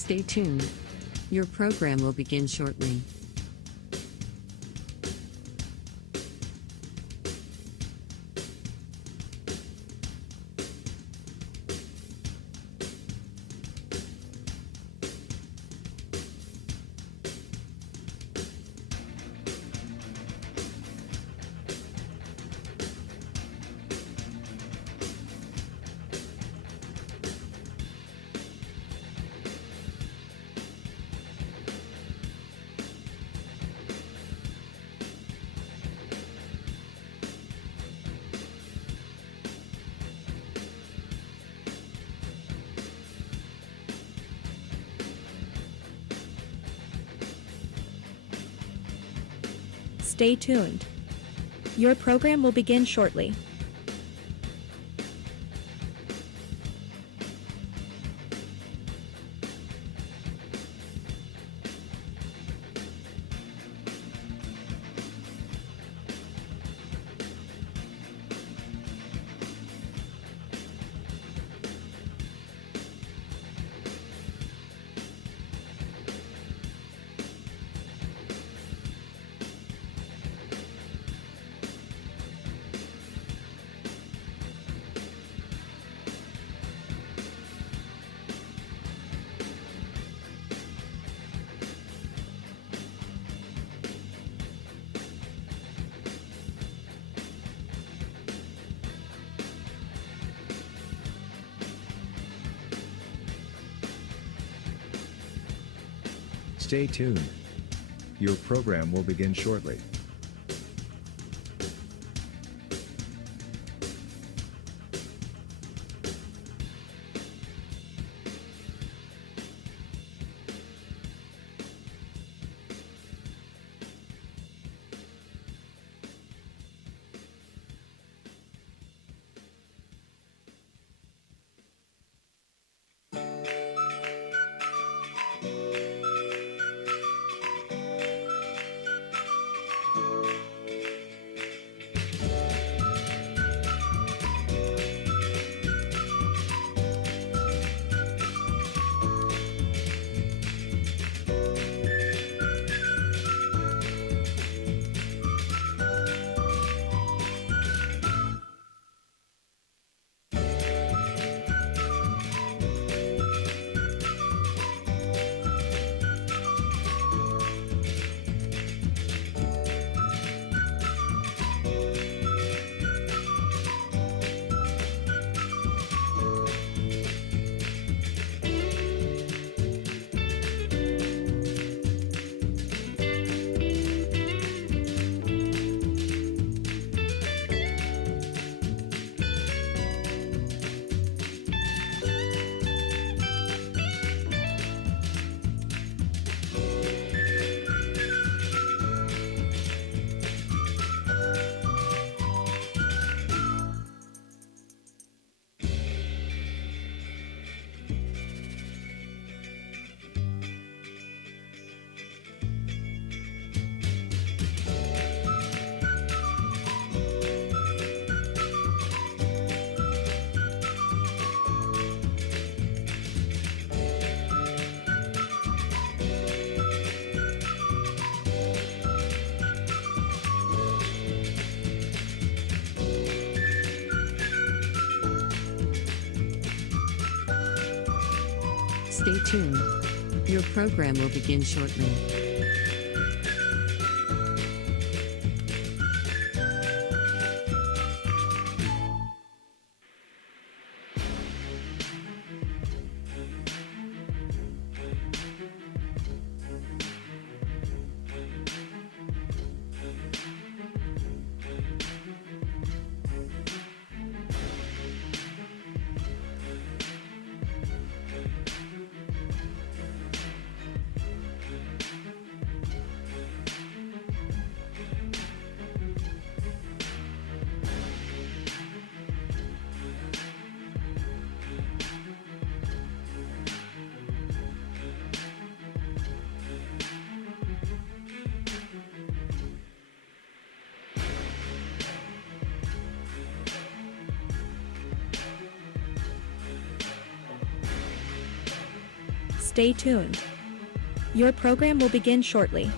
Stay tuned. Your program will begin shortly. Stay tuned. Your program will begin shortly. Stay tuned. Your program will begin shortly. Stay tuned. Your program will begin shortly. Stay tuned. Your program will begin shortly.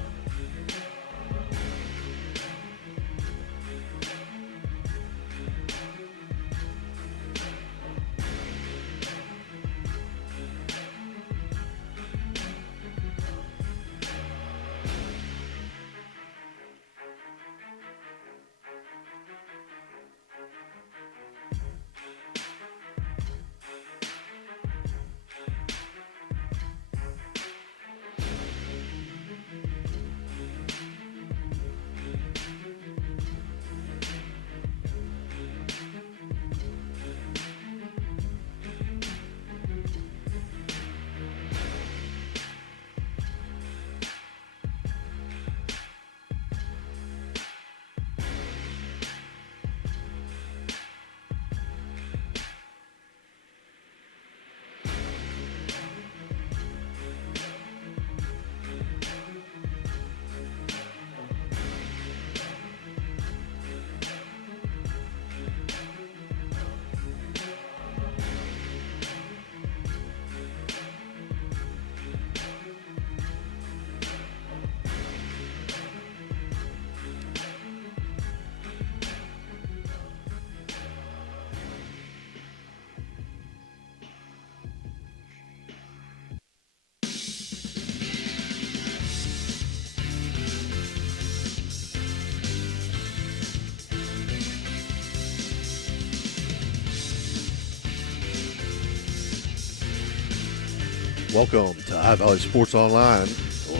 Welcome to High Valley Sports Online,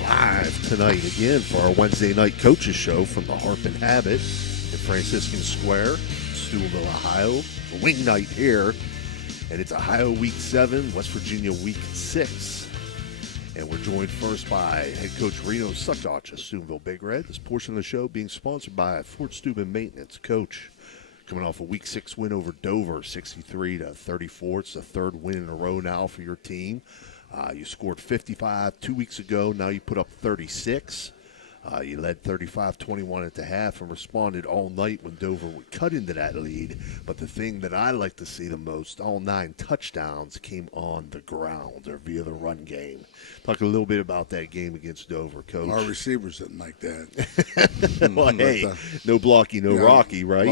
live tonight again for our Wednesday night coaches show from the Harp and Habit in Franciscan Square, Steubenville, Ohio. Wing night here, and it's Ohio Week 7, West Virginia Week 6. And we're joined first by head coach Reno Sukdach of Steubenville Big Red. This portion of the show being sponsored by Fort Steuben Maintenance. Coach, coming off a Week 6 win over Dover, 63-34. It's the third win in a row now for your team. You scored 55 2 weeks ago. Now you put up 36. You led 35-21 at the half and responded all night when Dover would cut into that lead. But the thing that I like to see the most, all 9 touchdowns came on the ground or via the run game. Talk a little bit about that game against Dover, Coach. Our receivers didn't like that. Well, hey, no blocky, no rocky, right?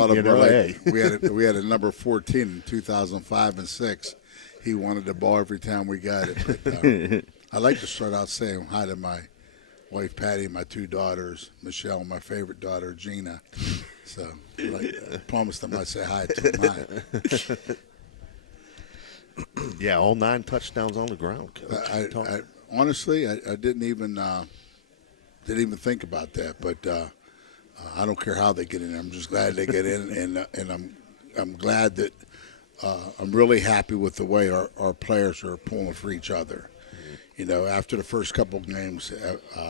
We had a number 14 in 2005 and 6. He wanted the ball every time we got it. But, I like to start out saying hi to my wife, Patty, my 2 daughters, Michelle, and my favorite daughter, Gina. So I promised them I'd say hi to mine. Yeah, all 9 touchdowns on the ground, Coach. Honestly, I didn't even think about that. But I don't care how they get in. I'm just glad they get in, and I'm glad that I'm really happy with the way our players are pulling for each other. Mm-hmm. You know, after the first couple of games,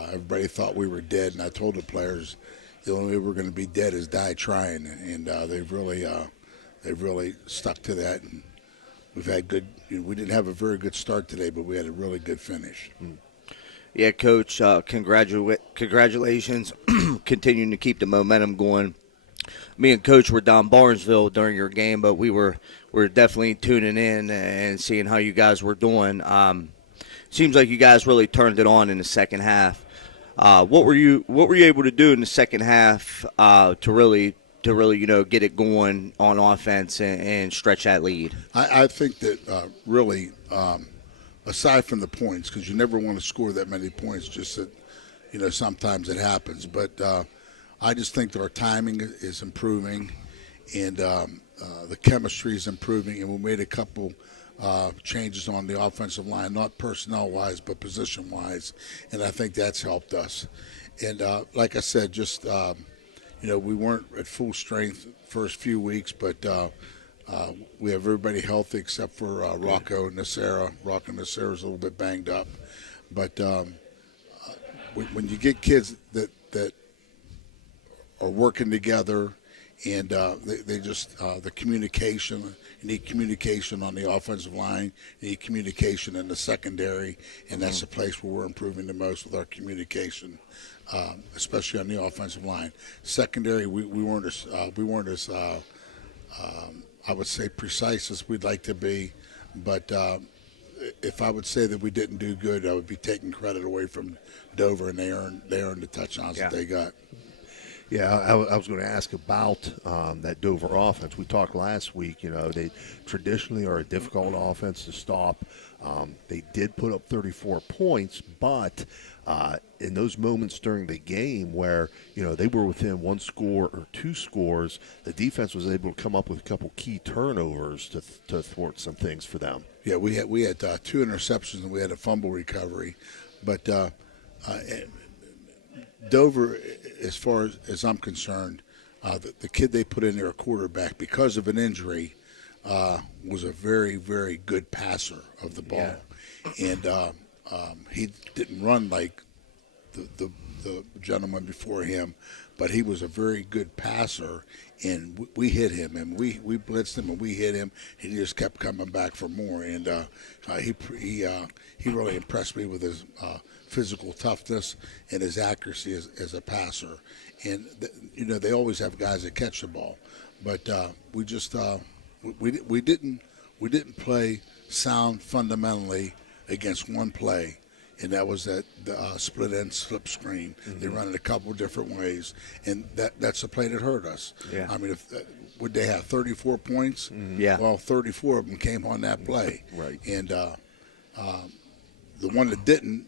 everybody thought we were dead, and I told the players the only way we're going to be dead is die trying, and they've really stuck to that. And we've had good. We didn't have a very good start today, but we had a really good finish. Mm. Yeah, Coach, congratulations. Continuing to keep the momentum going. Me and Coach were down Barnesville during your game, but we were definitely tuning in and seeing how you guys were doing. Seems like you guys really turned it on in the second half. What were you able to do in the second half to really get it going on offense and stretch that lead? I think that really, aside from the points, because you never want to score that many points, just that sometimes it happens, but. I just think that our timing is improving, and the chemistry is improving, and we made a couple changes on the offensive line, not personnel-wise, but position-wise, and I think that's helped us. And like I said, just we weren't at full strength first few weeks, but we have everybody healthy except for Rocco Nacera. Rocco Nacera is a little bit banged up, but when you get kids that are working together, and they just the communication. You need communication on the offensive line. You need communication in the secondary, and that's the place where we're improving the most with our communication, especially on the offensive line. Secondary, we weren't as I would say precise as we'd like to be, but if I would say that we didn't do good, I would be taking credit away from Dover, and they earned the touchdowns that they got. Yeah, I was going to ask about that Dover offense. We talked last week, they traditionally are a difficult offense to stop. They did put up 34 points, but in those moments during the game where, they were within one score or two scores, the defense was able to come up with a couple key turnovers to thwart some things for them. Yeah, we had 2 interceptions and we had a fumble recovery. But Dover, as far as I'm concerned, the kid they put in there, a quarterback, because of an injury, was a very, very good passer of the ball. Yeah. And he didn't run like the gentleman before him, but he was a very good passer, and we hit him, and we blitzed him, and we hit him, and he just kept coming back for more. And he really impressed me with his physical toughness and his accuracy as a passer. And they always have guys that catch the ball, but we just we didn't play sound fundamentally against one play, and that was that split end slip screen. Mm-hmm. They run it a couple different ways, and that's the play that hurt us. Yeah. I mean, would they have 34 points? Mm-hmm. Yeah. Well, 34 of them came on that play. Right. And the one that didn't,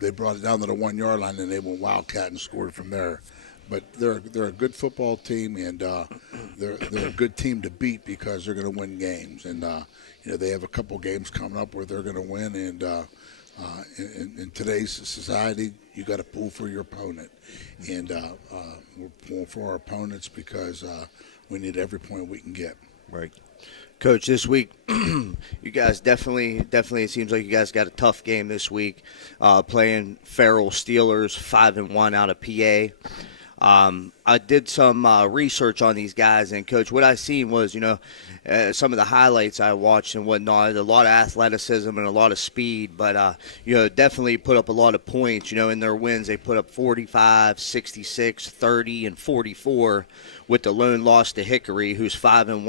they brought it down to the 1 yard line, and they went wildcat and scored from there. But they're a good football team, and they're a good team to beat because they're going to win games. And they have a couple games coming up where they're going to win. And in today's society, you got to pull for your opponent, and we're pulling for our opponents because we need every point we can get. Right. Coach, this week, you guys definitely, it seems like you guys got a tough game this week, playing Farrell Steelers, 5-1 out of PA. I did some research on these guys, and Coach, what I seen was, some of the highlights I watched and whatnot, a lot of athleticism and a lot of speed, but, definitely put up a lot of points. In their wins, they put up 45, 66, 30, and 44 with the lone loss to Hickory, who's 5-1,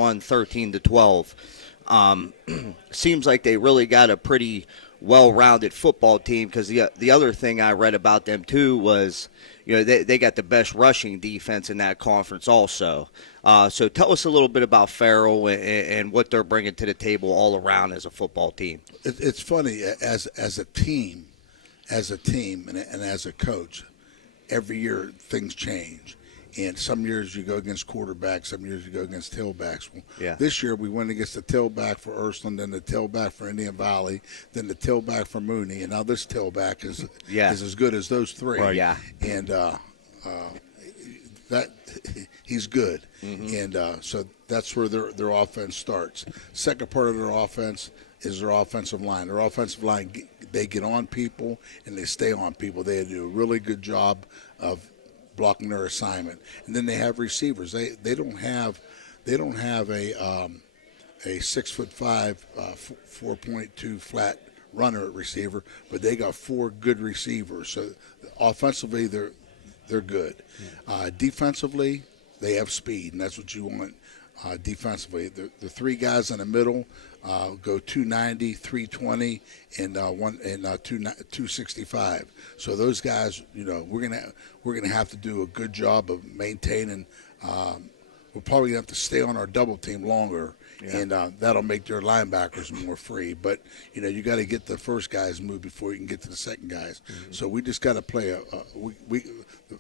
13-12. Seems like they really got a pretty well-rounded football team, because the other thing I read about them, too, was they got the best rushing defense in that conference also. So tell us a little bit about Farrell and what they're bringing to the table all around as a football team. It's funny, as a team, and as a coach, every year things change. And some years you go against quarterbacks, some years you go against tailbacks. Well, this year we went against the tailback for Ursuline, then the tailback for Indian Valley, then the tailback for Mooney, and now this tailback is as good as those three. Right. Yeah. And that he's good. Mm-hmm. And so that's where their offense starts. Second part of their offense is their offensive line. Their offensive line, they get on people and they stay on people. They do a really good job of blocking their assignment, and then they have receivers. They don't have a 6'5", 4.2 flat runner at receiver, but they got 4 good receivers. So offensively, they're good. Defensively, they have speed, and that's what you want. Defensively, the 3 guys in the middle go 290, 320, and 265. So those guys, we're gonna have to do a good job of maintaining. We're probably gonna have to stay on our double team longer, and that'll make their linebackers more free. But you got to get the first guys moved before you can get to the second guys. Mm-hmm. So we just got to play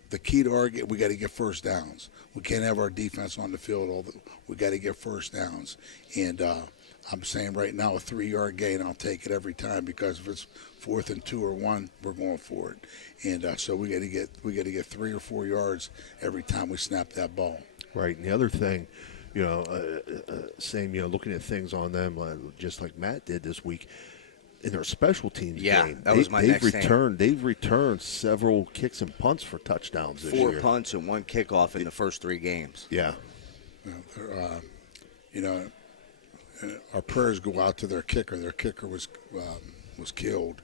the key to our game. We got to get first downs. We can't have our defense on the field. We got to get first downs, and I'm saying right now a 3-yard gain, I'll take it every time, because if it's 4th and 2 or 1, we're going for it. And so we got to get 3 or 4 yards every time we snap that ball. Right. And the other thing, same, looking at things on them, just like Matt did this week, in their special teams game. That was my next thing. They've returned several kicks and punts for touchdowns this year. 4 punts and 1 kickoff in the first 3 games. Yeah. Our prayers go out to their kicker. Their kicker was killed,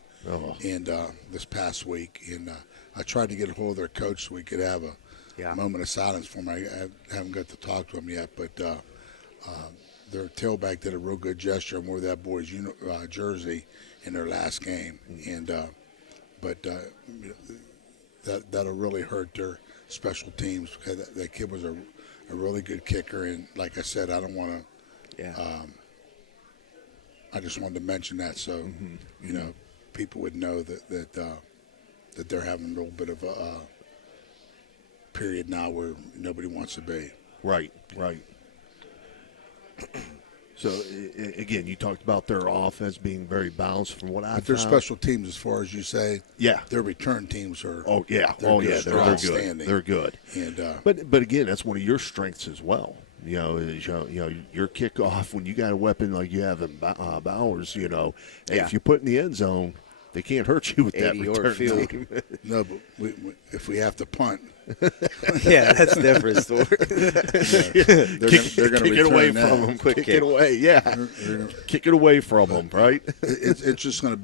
and this past week. And I tried to get a hold of their coach so we could have a moment of silence for him. I haven't got to talk to him yet, but their tailback did a real good gesture and wore that boy's jersey in their last game, and that'll really hurt their special teams because that kid was a really good kicker, and like I said, I don't want to. Yeah. I just wanted to mention that so people would know that they're having a little bit of a period now where nobody wants to be. Right. So, again, you talked about their offense being very balanced from what I But their found. special teams, as far as you say, Yeah. their return teams are. Oh, yeah. They're They're outstanding. good. They're good. And But again, that's one of your strengths as well. Is your kickoff when you got a weapon like you have in Bowers. If you put in the end zone, they can't hurt you with that 80-yard return field. team. no, but if we have to punt, Yeah, that's a different story. they're going to Kick it away return that. from them. Quick Kick kick. it away. Yeah. Kick it away from them. Right. It's just going to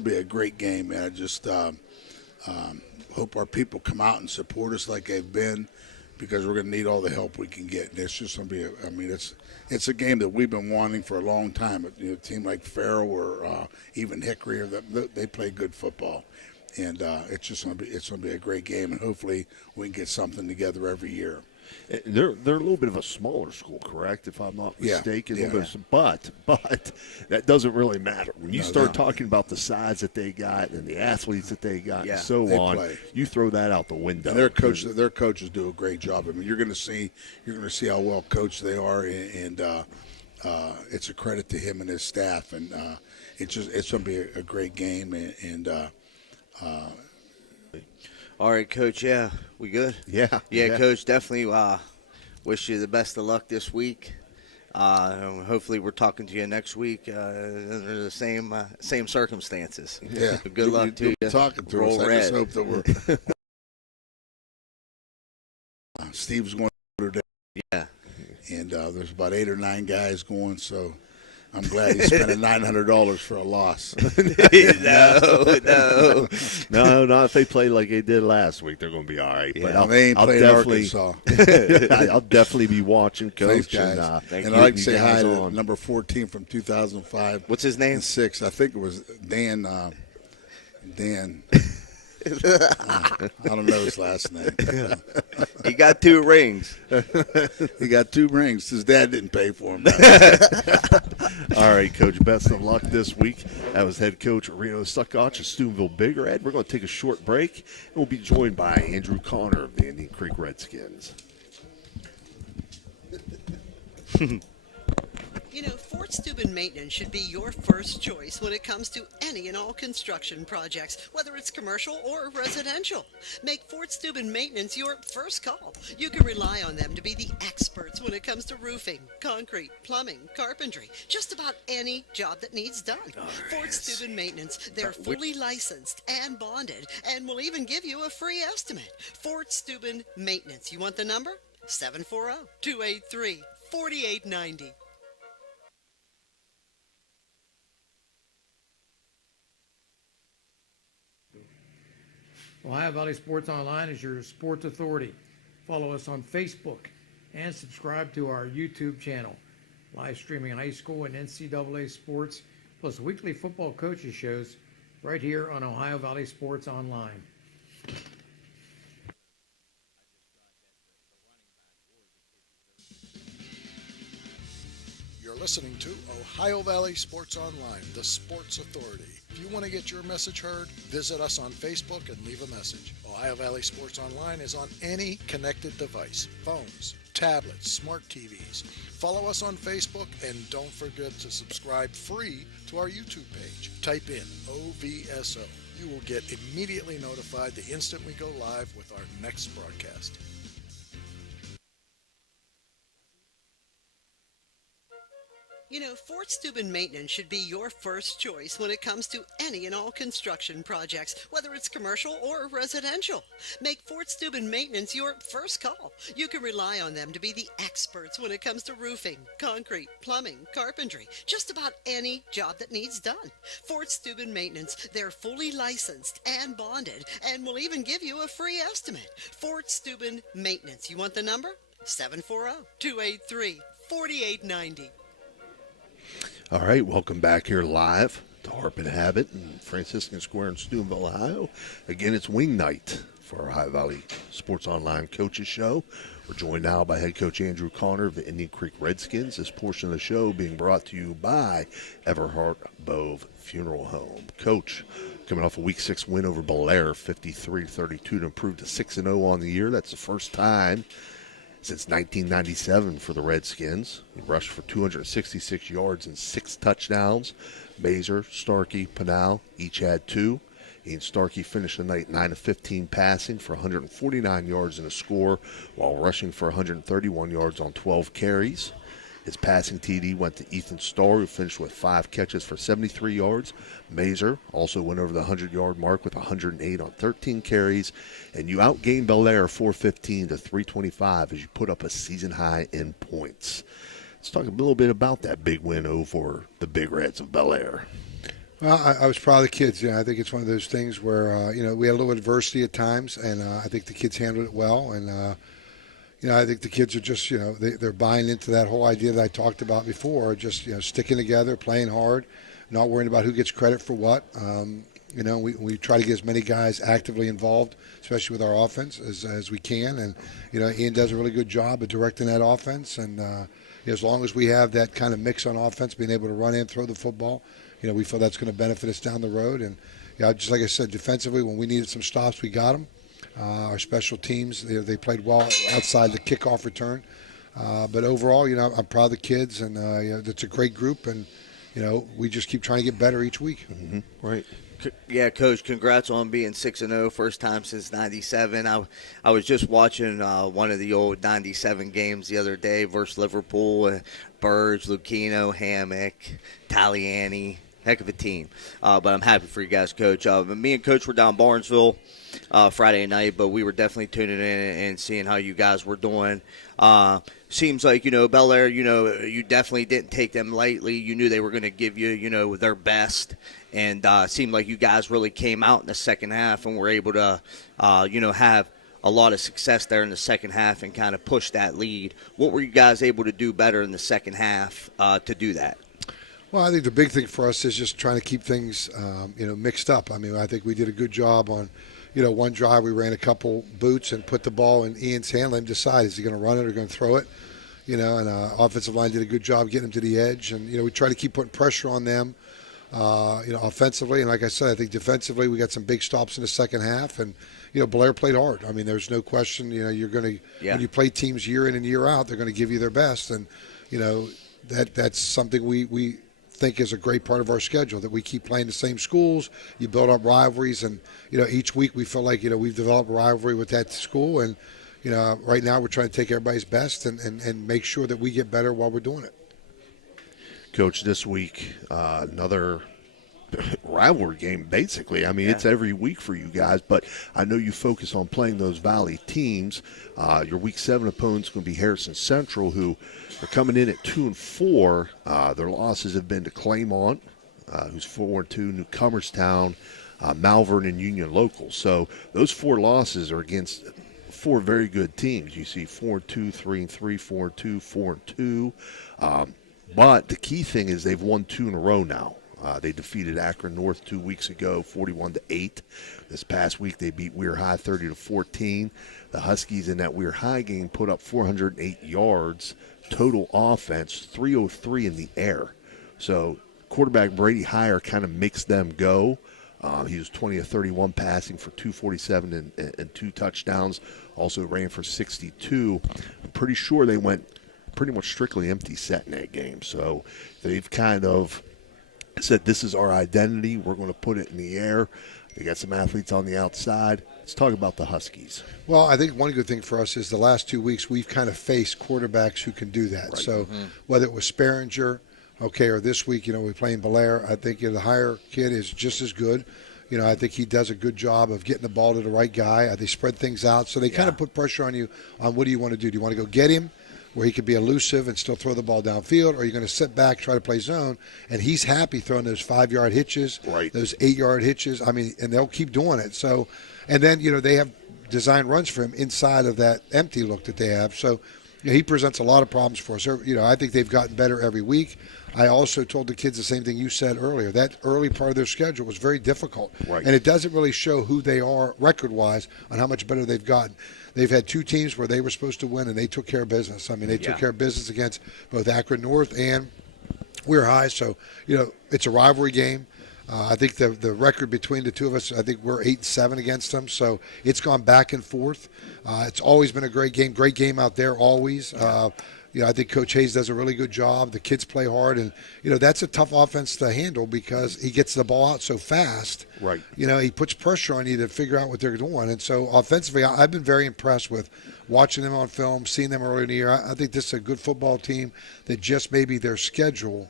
be a great game, man. I just hope our people come out and support us like they've been, because we're going to need all the help we can get. And it's just going to be it's a game that we've been wanting for a long time. A team like Farrell or even Hickory, they play good football, and it's going to be a great game. And hopefully we can get something together every year. They're a little bit of a smaller school, correct? If I'm not Yeah, mistaken. yeah. But that doesn't really matter when you No, start no. talking about the size that they got and the athletes that they got Yeah, and so they on. play. You throw that out the window. And their coaches do a great job. I mean, you're going to see how well coached they are, and it's a credit to him and his staff. And it's going to be a great game. And All right, Coach. Yeah, we good? Yeah. Yeah, Coach. Definitely wish you the best of luck this week. Hopefully, we're talking to you next week under the same circumstances. yeah, So good luck to you'll be you. talking to Roll us. I just Red. hope that we're. Steve's going today, Yeah. and there's about 8 or 9 guys going. So I'm glad he's spending $900 for a loss. No. No, not if they play like they did last week. They're going to be all right. But Well, they ain't I'll playing definitely, Arkansas. I'll definitely be watching, Coach. Thanks, guys. And, Thank and you. I'd like to say You hi guys to on. number 14 from 2005. What's his name? And 6. I think it was Dan. Dan. I don't know his last name. He got 2 rings. He got 2 rings. His dad didn't pay for him. All right, Coach, best of luck this week. That was head coach Reno Suckoch of Steubenville Big Red. We're going to take a short break, and we'll be joined by Andrew Connor of the Indian Creek Redskins. You know, Fort Steuben Maintenance should be your first choice when it comes to any and all construction projects, whether it's commercial or residential. Make Fort Steuben Maintenance your first call. You can rely on them to be the experts when it comes to roofing, concrete, plumbing, carpentry, just about any job that needs done. Fort Steuben Maintenance, they're fully licensed and bonded and will even give you a free estimate. Fort Steuben Maintenance. You want the number? 740-283-4890. Ohio Valley Sports Online is your sports authority. Follow us on Facebook and subscribe to our YouTube channel. Live streaming high school and NCAA sports, plus weekly football coaches shows right here on Ohio Valley Sports Online. You're listening to Ohio Valley Sports Online, the sports authority. If you want to get your message heard, visit us on Facebook and leave a message. Ohio Valley Sports Online is on any connected device, phones, tablets, smart TVs. Follow us on Facebook and don't forget to subscribe free to our YouTube page. Type in OVSO. You will get immediately notified the instant we go live with our next broadcast. You know, Fort Steuben Maintenance should be your first choice when it comes to any and all construction projects, whether it's commercial or residential. Make Fort Steuben Maintenance your first call. You can rely on them to be the experts when it comes to roofing, concrete, plumbing, carpentry, just about any job that needs done. Fort Steuben Maintenance, they're fully licensed and bonded and will even give you a free estimate. Fort Steuben Maintenance. You want the number? 740-283-4890. 4890. All right, welcome back here live to Harp and Habit in Franciscan Square in Steubenville, Ohio. Again, it's wing night for our Ohio Valley Sports Online Coaches Show. We're joined now by head coach Andrew Connor of the Indian Creek Redskins. This portion of the show being brought to you by Everhart Bove Funeral Home. Coach, coming off a Week 6 win over Belair, 53-32 to improve to 6-0 on the year. That's the first time since 1997 for the Redskins. He rushed for 266 yards and 6 touchdowns. Mazer, Starkey, Pinal each had 2. He and Starkey finished the night 9 of 15 passing for 149 yards and a score, while rushing for 131 yards on 12 carries. His passing TD went to Ethan Starr, who finished with 5 catches for 73 yards. Mazer also went over the 100-yard mark with 108 on 13 carries. And you outgained Belair 415 to 325 as you put up a season high in points. Let's talk a little bit about that big win over the Big Reds of Belair. Well, I was proud of the kids. I think it's one of those things where, we had a little adversity at times, and I think the kids handled it well. And, I think the kids are just, they're buying into that whole idea that I talked about before, just, sticking together, playing hard, not worrying about who gets credit for what. We try to get as many guys actively involved, especially with our offense, as we can. And, Ian does a really good job of directing that offense. And as long as we have that kind of mix on offense, being able to run and throw the football, we feel that's going to benefit us down the road. And, just like I said, defensively, when we needed some stops, we got them. Our special teams, they played well outside the kickoff return. But overall, I'm proud of the kids, and it's a great group, and, we just keep trying to get better each week. Mm-hmm. Right. Yeah, Coach, congrats on being 6-0, first time since 97. I was just watching one of the old 97 games the other day versus Liverpool. Burge, Lucchino, Hammock, Taliani. Heck of a team. But I'm happy for you guys, Coach. Me and Coach were down Barnesville Friday night, but we were definitely tuning in and seeing how you guys were doing. Seems like, Belair, you definitely didn't take them lightly. You knew they were going to give you, their best. And seemed like you guys really came out in the second half and were able to, have a lot of success there in the second half and kind of push that lead. What were you guys able to do better in the second half to do that? Well, I think the big thing for us is just trying to keep things, mixed up. I mean, I think we did a good job on, one drive we ran a couple boots and put the ball in Ian's hand, let him decide, is he going to run it or going to throw it? And offensive line did a good job getting him to the edge. And, we try to keep putting pressure on them, offensively. And like I said, I think defensively we got some big stops in the second half. And, Blair played hard. I mean, there's no question, you're going to, when you play teams year in and year out, they're going to give you their best. And, that's something we think is a great part of our schedule, that we keep playing the same schools. You build up rivalries, and each week we feel like we've developed a rivalry with that school, and right now we're trying to take everybody's best and make sure that we get better while we're doing it. Coach, this week another rivalry game, basically. I mean, it's every week for you guys, but I know you focus on playing those Valley teams. Your Week 7 opponent's going to be Harrison Central, who are coming in at 2-4. Their losses have been to Claymont, who's 4-2, New Comerstown, Malvern, and Union Local. So those 4 losses are against 4 very good teams. You see 4-2, 3-3, 4-2, 4-2. But the key thing is they've won 2 in a row now. They defeated Akron North 2 weeks ago, 41-8. This past week they beat Weir High 30-14. The Huskies in that Weir High game put up 408 yards total offense, 303 in the air. So quarterback Brady Heyer kind of makes them go. He was 20 of 31 passing for 247 and 2 touchdowns. Also ran for 62. I'm pretty sure they went pretty much strictly empty set in that game. So they've kind of said, this is our identity. We're going to put it in the air. They got some athletes on the outside. Let's talk about the Huskies. Well, I think one good thing for us is the last 2 weeks we've kind of faced quarterbacks who can do that. Right. So whether it was Sperringer, or this week, we're playing Belair, I think the Heyer kid is just as good. I think he does a good job of getting the ball to the right guy. They spread things out. So they kind of put pressure on you on what do you want to do. Do you want to go get him where he could be elusive and still throw the ball downfield, or are you going to sit back, try to play zone? And he's happy throwing those 5-yard hitches, those 8-yard hitches. I mean, and they'll keep doing it. So, and then, they have design runs for him inside of that empty look that they have. So, he presents a lot of problems for us. I think they've gotten better every week. I also told the kids the same thing you said earlier. That early part of their schedule was very difficult. Right. And it doesn't really show who they are record-wise on how much better they've gotten. They've had 2 teams where they were supposed to win, and they took care of business. I mean, they took care of business against both Akron North and Weir High. So, it's a rivalry game. I think the record between the two of us, I think we're 8-7 against them. So it's gone back and forth. It's always been a great game out there always. I think Coach Hayes does a really good job. The kids play hard, and that's a tough offense to handle because he gets the ball out so fast. Right. He puts pressure on you to figure out what they're doing. And so offensively, I've been very impressed with watching them on film, seeing them earlier in the year. I think this is a good football team that just maybe their schedule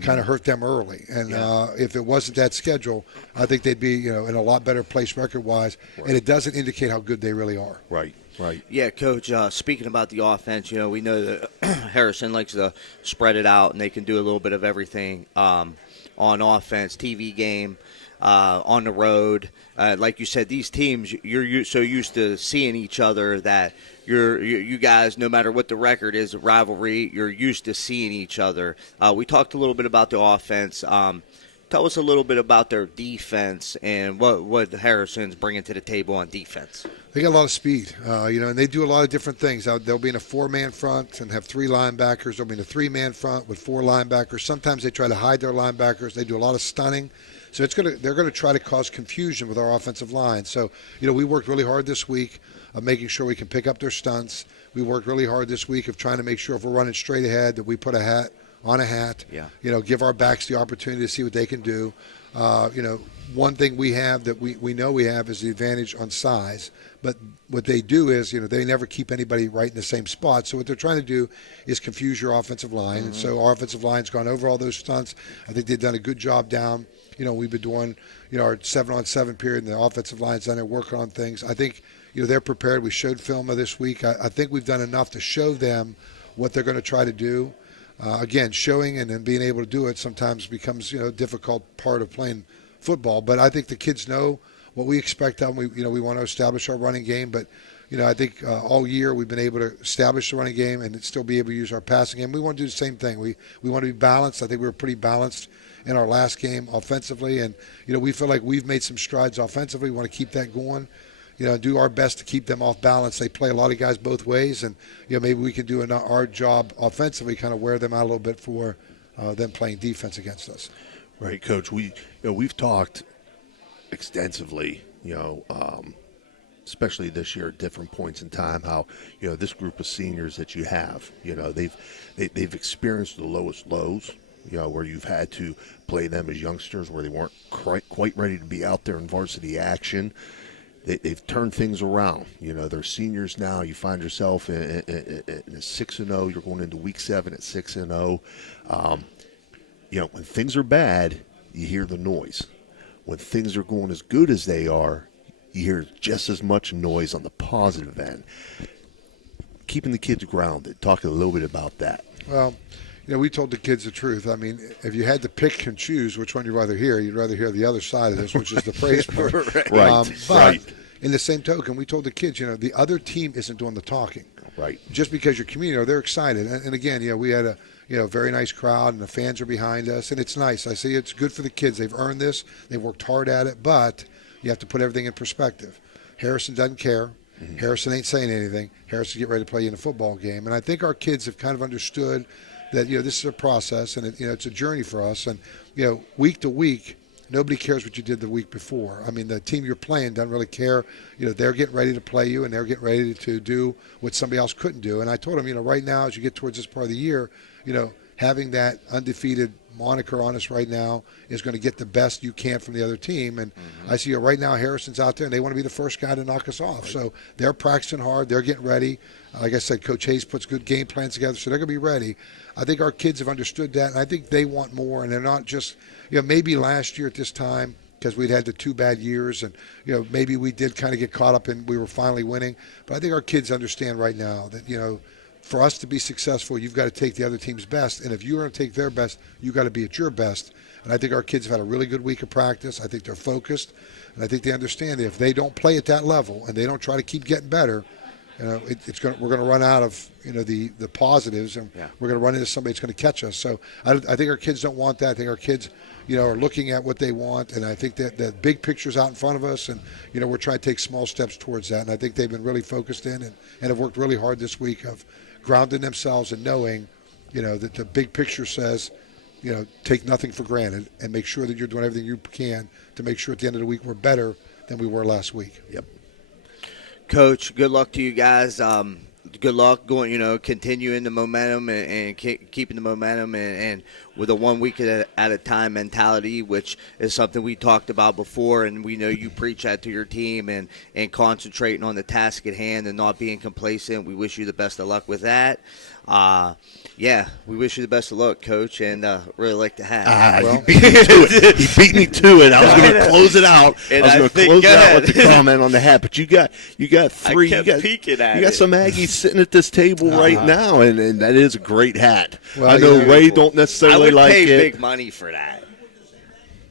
kind of hurt them early. And if it wasn't that schedule, I think they'd be in a lot better place record-wise. Right. And it doesn't indicate how good they really are. Right. Right. Yeah, Coach, speaking about the offense, we know that Harrison likes to spread it out, and they can do a little bit of everything on offense, TV game, on the road. Like you said, these teams, you're so used to seeing each other that you guys, no matter what the record is, a rivalry, you're used to seeing each other. We talked a little bit about the offense. Tell us a little bit about their defense and what Harrison's bringing to the table on defense. They got a lot of speed, and they do a lot of different things. They'll be in a 4-man front and have 3 linebackers. They'll be in a 3-man front with 4 linebackers. Sometimes they try to hide their linebackers. They do a lot of stunning. So they're going to try to cause confusion with our offensive line. So, we worked really hard this week of making sure we can pick up their stunts. We worked really hard this week of trying to make sure if we're running straight ahead that we put a hat on a hat. Yeah. Give our backs the opportunity to see what they can do. One thing we have that we know we have is the advantage on size. But what they do is, they never keep anybody right in the same spot. So what they're trying to do is confuse your offensive line. Mm-hmm. And so our offensive line's gone over all those stunts. I think they've done a good job down. We've been doing, our 7-on-7 period, and the offensive line's down there working on things. I think, they're prepared. We showed film of this week. I think we've done enough to show them what they're going to try to do. Again, showing and then being able to do it sometimes becomes, a difficult part of playing football. But I think the kids know what we expect of them. We want to establish our running game. But, I think all year we've been able to establish the running game and still be able to use our passing game. We want to do the same thing. We want to be balanced. I think we were pretty balanced in our last game offensively. And, we feel like we've made some strides offensively. We want to keep that going. Do our best to keep them off balance. They play a lot of guys both ways, and maybe we can do our job offensively, kind of wear them out a little bit for them playing defense against us. Right, Coach. We've talked extensively, especially this year at different points in time, how this group of seniors that you have, they've experienced the lowest lows. Where you've had to play them as youngsters, where they weren't quite ready to be out there in varsity action. They've turned things around. They're seniors now. You find yourself in a 6-0. You're going into week 7 at 6-0. When things are bad, you hear the noise. When things are going as good as they are, you hear just as much noise on the positive end. Keeping the kids grounded. Talk a little bit about that. Well, we told the kids the truth. I mean, if you had to pick and choose which one you'd rather hear the other side of this, which is the praise part. Right. In the same token, we told the kids, the other team isn't doing the talking. Right. Just because your community, they're excited. And again, we had a very nice crowd, and the fans are behind us, and it's nice. I see it's good for the kids. They've earned this. They've worked hard at it, but you have to put everything in perspective. Harrison doesn't care. Mm-hmm. Harrison ain't saying anything. Harrison get ready to play in a football game. And I think our kids have kind of understood that, this is a process, and it's a journey for us. And, week to week, nobody cares what you did the week before. I mean, the team you're playing doesn't really care. They're getting ready to play you, and they're getting ready to do what somebody else couldn't do. And I told them, right now, as you get towards this part of the year, having that undefeated moniker on us right now is going to get the best you can from the other team. And I see right now Harrison's out there, and they want to be the first guy to knock us off. Right. So they're practicing hard. They're getting ready. Like I said, Coach Hayes puts good game plans together, so they're going to be ready. I think our kids have understood that, and I think they want more, and they're not just, maybe last year at this time, because we'd had the 2 bad years, and, maybe we did kind of get caught up and we were finally winning. But I think our kids understand right now that, for us to be successful, you've got to take the other team's best. And if you're going to take their best, you've got to be at your best. And I think our kids have had a really good week of practice. I think they're focused. And I think they understand that if they don't play at that level and they don't try to keep getting better, we're going to run out of the positives, and we're going to run into somebody that's going to catch us. So I think our kids don't want that. I think our kids, are looking at what they want, and I think that the big picture's out in front of us, and we're trying to take small steps towards that. And I think they've been really focused in and have worked really hard this week of grounding themselves and knowing, that the big picture says, take nothing for granted and make sure that you're doing everything you can to make sure at the end of the week we're better than we were last week. Yep. Coach, good luck to you guys. Good luck going, continuing the momentum and keeping the momentum and with a 1 week at a time mentality, which is something we talked about before, and we know you preach that to your team and concentrating on the task at hand and not being complacent. We wish you the best of luck with that. We wish you the best of luck, Coach, and really like to have. He beat me to it. He beat me to it. I was going to close it out. And I was going to close it out with the comment on the hat. But you got three. I kept peeking at you got it. some Aggies sitting at this table right now, and that is a great hat. Well, I know Ray don't necessarily like it. I would pay big money for that.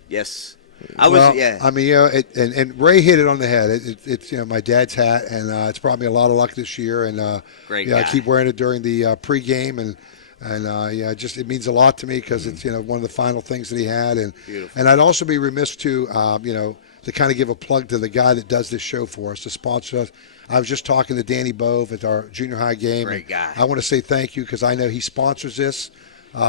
Yes. I mean, and Ray hit it on the head. It's my dad's hat, and it's brought me a lot of luck this year. And Great guy. I keep wearing it during the pregame, and it means a lot to me because it's one of the final things that he had. And I'd also be remiss to to kind of give a plug to the guy that does this show for us, to sponsor us. I was just talking to Danny Bove at our junior high game. Great guy. I want to say thank you because I know he sponsors this.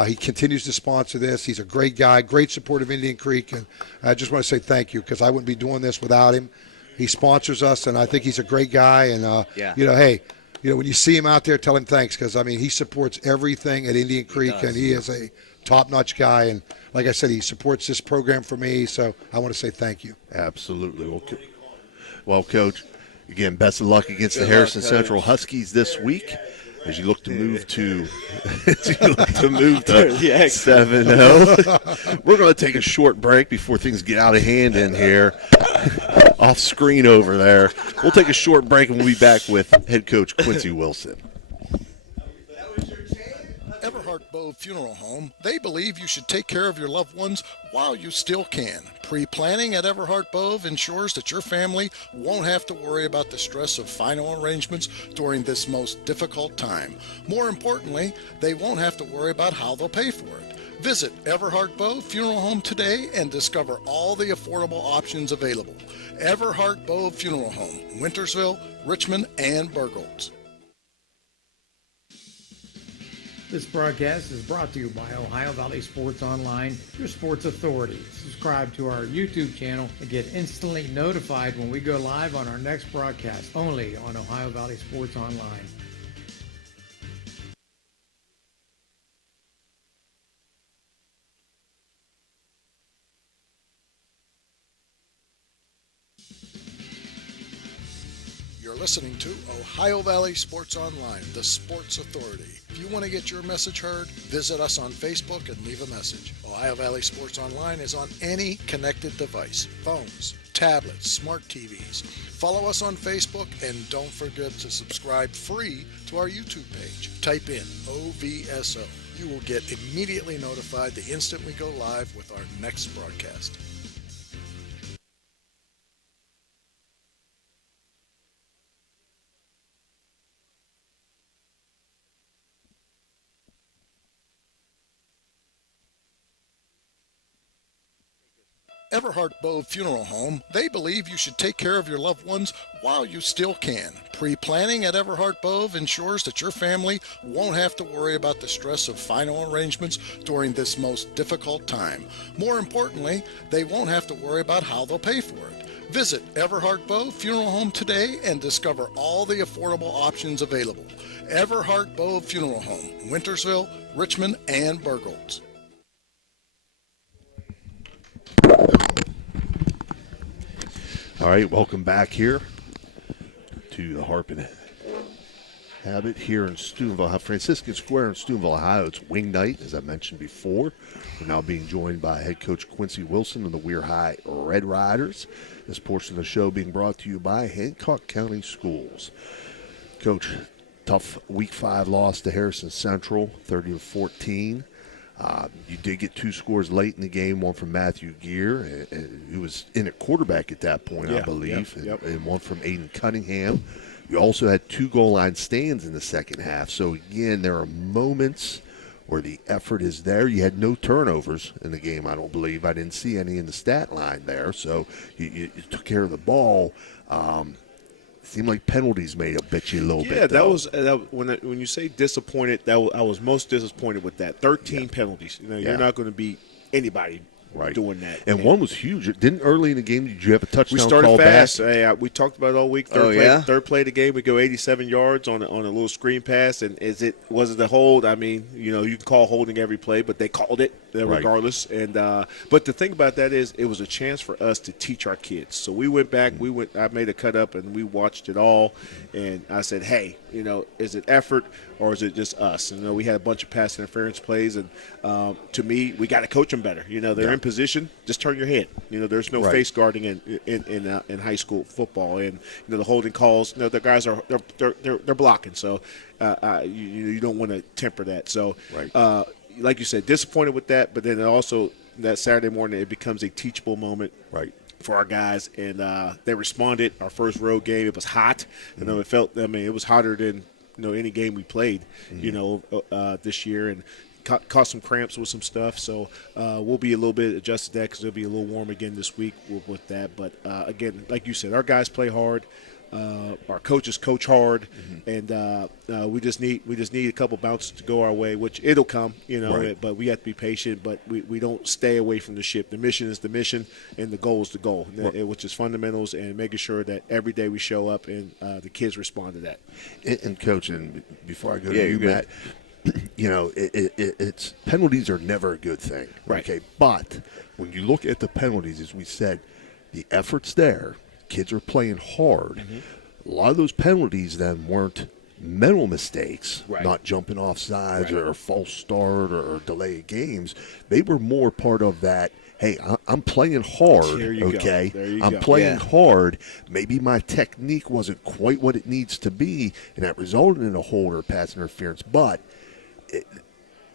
He continues to sponsor this. He's a great guy, great support of Indian Creek, and I just want to say thank you because I wouldn't be doing this without him. He sponsors us, and I think he's a great guy. And hey, when you see him out there, tell him thanks because he supports everything at Indian Creek, and he is a top-notch guy. And like I said, he supports this program for me, so I want to say thank you. Absolutely. Well, Coach, again, best of luck against the Harrison Central Huskies this week. As you look to move to 7-0. We're going to take a short break before things get out of hand in here. Off screen over there. We'll take a short break and we'll be back with head coach Quincy Wilson. Everhart Bove Funeral Home, they believe you should take care of your loved ones while you still can. Pre-planning at Everhart Bove ensures that your family won't have to worry about the stress of final arrangements during this most difficult time. More importantly, they won't have to worry about how they'll pay for it. Visit Everhart Bove Funeral Home today and discover all the affordable options available. Everhart Bove Funeral Home, Wintersville, Richmond, and Burgolds. This broadcast is brought to you by Ohio Valley Sports Online, your sports authority. Subscribe to our YouTube channel and get instantly notified when we go live on our next broadcast, only on Ohio Valley Sports Online. You're listening to Ohio Valley Sports Online, the sports authority. If you want to get your message heard, visit us on Facebook and leave a message. Ohio Valley Sports Online is on any connected device, phones, tablets, smart TVs. Follow us on Facebook and don't forget to subscribe free to our YouTube page. Type in OVSO. You will get immediately notified the instant we go live with our next broadcast. Everhart Bove Funeral Home, they believe you should take care of your loved ones while you still can. Pre-planning at Everhart Bove ensures that your family won't have to worry about the stress of final arrangements during this most difficult time. More importantly, they won't have to worry about how they'll pay for it. Visit Everhart Bove Funeral Home today and discover all the affordable options available. Everhart Bove Funeral Home, Wintersville, Richmond, and Burgolds. All right, welcome back here to the Harpin Habit here in Steubenville, Franciscan Square in Steubenville, Ohio. It's wing night, as I mentioned before. We're now being joined by head coach Quincy Wilson of the Weir High Red Riders. This portion of the show being brought to you by Hancock County Schools. Coach, tough Week 5 loss to Harrison Central, 30-14. You did get 2 scores late in the game, one from Matthew Gear, who was in at quarterback at that point, I believe, and one from Aiden Cunningham. You also had 2 goal line stands in the second half. So, again, there are moments where the effort is there. You had no turnovers in the game, I don't believe. I didn't see any in the stat line there. So you took care of the ball. Seemed like penalties may have bit you a little bit. Yeah, that was when you say disappointed. I was most disappointed with that. 13 penalties. You're not going to beat anybody doing that. And one was huge. Didn't early in the game did you have a touchdown? We started call fast. Back? We talked about it all week. Third play of the game, we go 87 yards on a little screen pass. And was it a hold? I mean, you can call holding every play, but they called it regardless. And but the thing about that is, it was a chance for us to teach our kids. So we went back. I made a cut up and we watched it all. And I said, hey, is it effort or is it just us? And we had a bunch of pass interference plays. And to me, we got to coach them better. They're in position. Just turn your head. There's no face guarding in high school football. And the holding calls. The guys are they're blocking. So you don't want to temper that. So like you said, disappointed with that. But then also that Saturday morning, it becomes a teachable moment. For our guys, and they responded. Our first road game, it was hot. It felt. It was hotter than any game we played. This year, and caught some cramps with some stuff. So we'll be a little bit adjusted to that because it'll be a little warm again this week with that. But again, like you said, our guys play hard. Our coaches coach hard, and we just need a couple bounces to go our way, which it'll come, But we have to be patient. But we don't stay away from the ship. The mission is the mission, and the goal is the goal, which is fundamentals and making sure that every day we show up and the kids respond to that. And Coach, and before I go to you, Matt, it's penalties are never a good thing, okay? But when you look at the penalties, as we said, the effort's there. Kids are playing hard. A lot of those penalties then weren't mental mistakes, not jumping off sides or a false start or delay games. They were more part of that, hey, I'm playing hard, okay? I'm playing hard. Maybe my technique wasn't quite what it needs to be, and that resulted in a hold or pass interference, but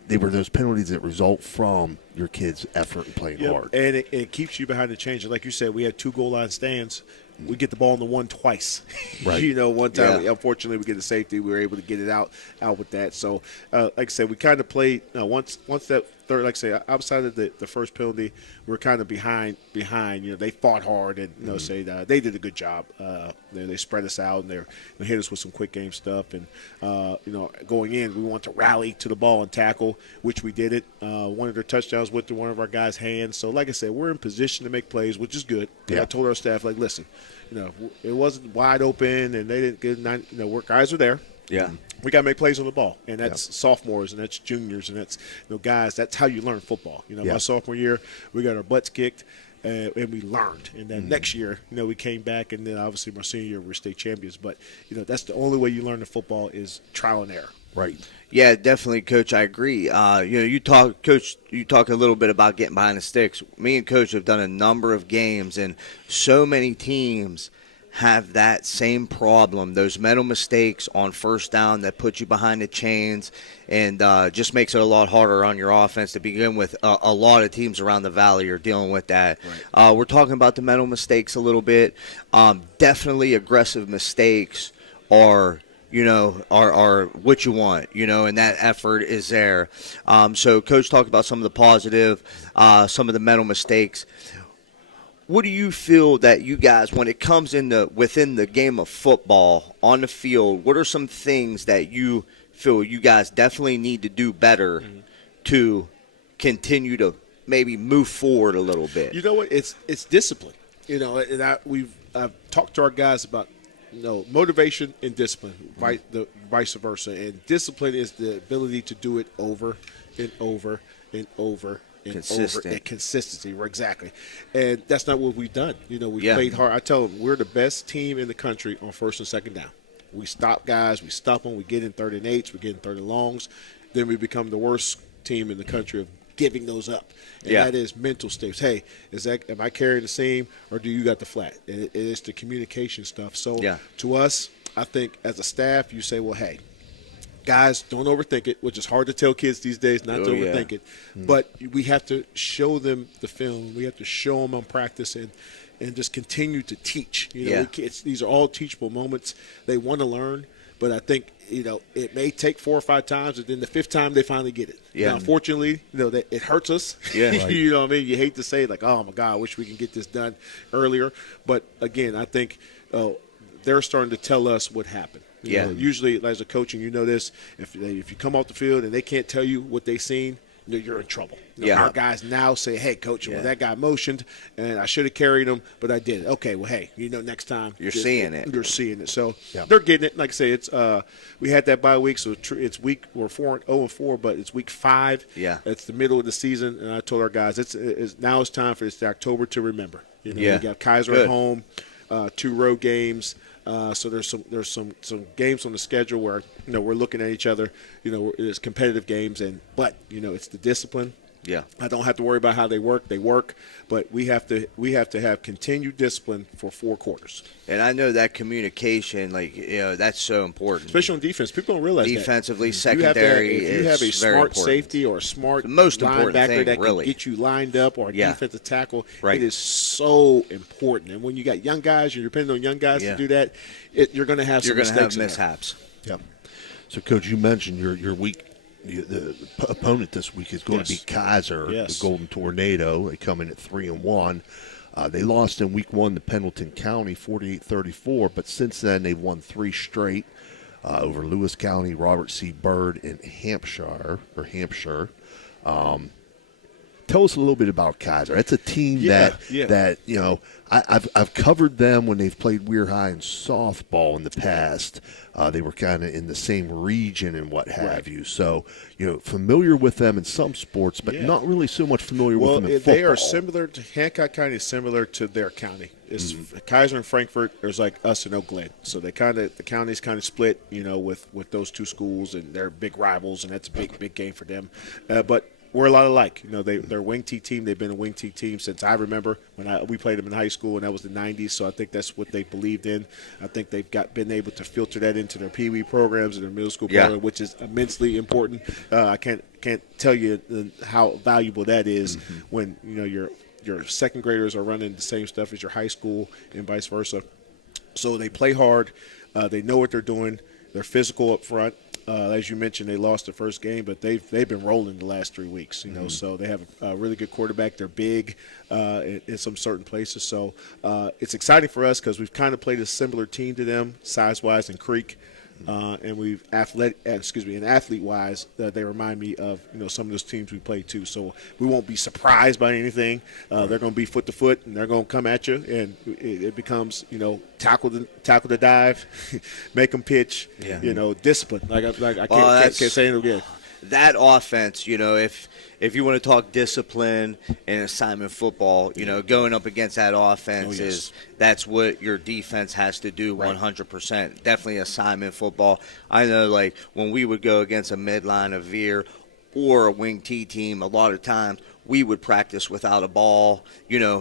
they were those penalties that result from your kids' effort and playing hard. And it keeps you behind the chains. Like you said, we had 2 goal line stands. We get the ball in the one twice. One time, unfortunately, we get a safety. We were able to get it out with that. So, like I said, we kind of played once that third, like I say, outside of the first penalty, we're kind of behind. They fought hard and they did a good job. They spread us out and they hit us with some quick game stuff. And going in, we want to rally to the ball and tackle, which we did it. One of their touchdowns went through one of our guys' hands. So, like I said, we're in position to make plays, which is good. I told our staff, listen, it wasn't wide open and they didn't get guys are there. We got to make plays on the ball, and that's sophomores and that's juniors and that's guys. That's how you learn football. My sophomore year, we got our butts kicked, and we learned. And then next year, we came back, and then obviously my senior year, we're state champions. But that's the only way you learn the football is trial and error. Yeah, definitely, Coach. I agree. You talk a little bit about getting behind the sticks. Me and Coach have done a number of games, and so many teams have that same problem, those mental mistakes on first down that put you behind the chains and just makes it a lot harder on your offense to begin with. A lot of teams around the valley are dealing with that. We're talking about the mental mistakes a little bit. Definitely aggressive mistakes are what you want, and that effort is there. So Coach talked about some of the positive, some of the mental mistakes. What do you feel that you guys, when it comes within the game of football on the field, what are some things that you feel you guys definitely need to do better to continue to maybe move forward a little bit? You know what? It's discipline. And I've talked to our guys about motivation and discipline, vice versa. And discipline is the ability to do it over and over and over. Consistency, exactly. And that's not what we've done. We played hard. I tell them we're the best team in the country on first and second down. We stop guys, we stop them, we get in 3rd and 8s, we get in 3rd and longs. Then we become the worst team in the country of giving those up. And that is mental states. Hey, am I carrying the seam or do you got the flat? It is the communication stuff. So to us, I think as a staff, you say, well, hey, guys, don't overthink it, which is hard to tell kids these days not to overthink it. But we have to show them the film. We have to show them on practice and just continue to teach. These are all teachable moments. They want to learn, but I think it may take 4 or 5 times, and then the 5th time they finally get it. Yeah. Now, unfortunately, that it hurts us. Yeah. Right. You know what I mean? You hate to say like, oh my God, I wish we can get this done earlier. But again, I think they're starting to tell us what happened. You know, usually, as a coach, and you know this, if you come off the field and they can't tell you what they seen, you're in trouble. Our guys now say, hey, coach, well, that guy motioned, and I should have carried him, but I did. Okay, well, hey, next time. You're seeing it. You're seeing it. So they're getting it. Like I say, it's we had that bye week, so it's week – we're 0-4, but it's week 5. Yeah. It's the middle of the season, and I told our guys, now it's time for it's October to remember. We got Kaiser at home, 2 road games. So there's some games on the schedule where we're looking at each other. It's competitive games, but it's the discipline. Yeah, I don't have to worry about how they work. They work, but we have to have continued discipline for 4 quarters. And I know that communication, that's so important, especially on defense. People don't realize defensively, that. secondary. If you have a smart important. Safety or a smart the most important linebacker thing, that really. can get you lined up, or a defensive tackle, right. It is so important. And when you got young guys, you're depending on young guys to do that. You're going to have some mishaps. Yep. So, Coach, you mentioned your week. The opponent this week is going to be Kaiser, the Golden Tornado. They come in at 3-1. They lost in week 1 to Pendleton County, 48-34. But since then, they've won 3 straight over Lewis County, Robert C. Byrd, and Hampshire. Tell us a little bit about Kaiser. It's a team that I've covered them when they've played Weir High in softball in the past. They were kind of in the same region and what have you. So, familiar with them in some sports, but not really so much familiar with them in football. They are similar to Hancock County. Is similar to their county. It's Kaiser and Frankfort. There's like us and Oak Glen. So the counties kind of split. With those 2 schools, and they're big rivals, and that's a big game for them. But we're a lot alike. They're a wing T team. They've been a wing T team since I remember when we played them in high school, and that was the 90s. So I think that's what they believed in. I think they've been able to filter that into their Pee Wee programs and their middle school program, which is immensely important. I can't tell you how valuable that is when your second graders are running the same stuff as your high school and vice versa. So they play hard. They know what they're doing. They're physical up front. As you mentioned, they lost the first game, but they've been rolling the last 3 weeks. So they have a really good quarterback. They're big in some certain places. So it's exciting for us because we've kind of played a similar team to them, size-wise, in Creek. And we've athlete-wise, they remind me of some of those teams we played too. So we won't be surprised by anything. They're going to be foot to foot, and they're going to come at you, and it becomes tackle the dive, make them pitch. Discipline. I can't say it again. That offense, if you want to talk discipline and assignment football, going up against that offense that's what your defense has to do 100%. Definitely assignment football. I know, when we would go against a midline, a veer, or a wing T team, a lot of times we would practice without a ball,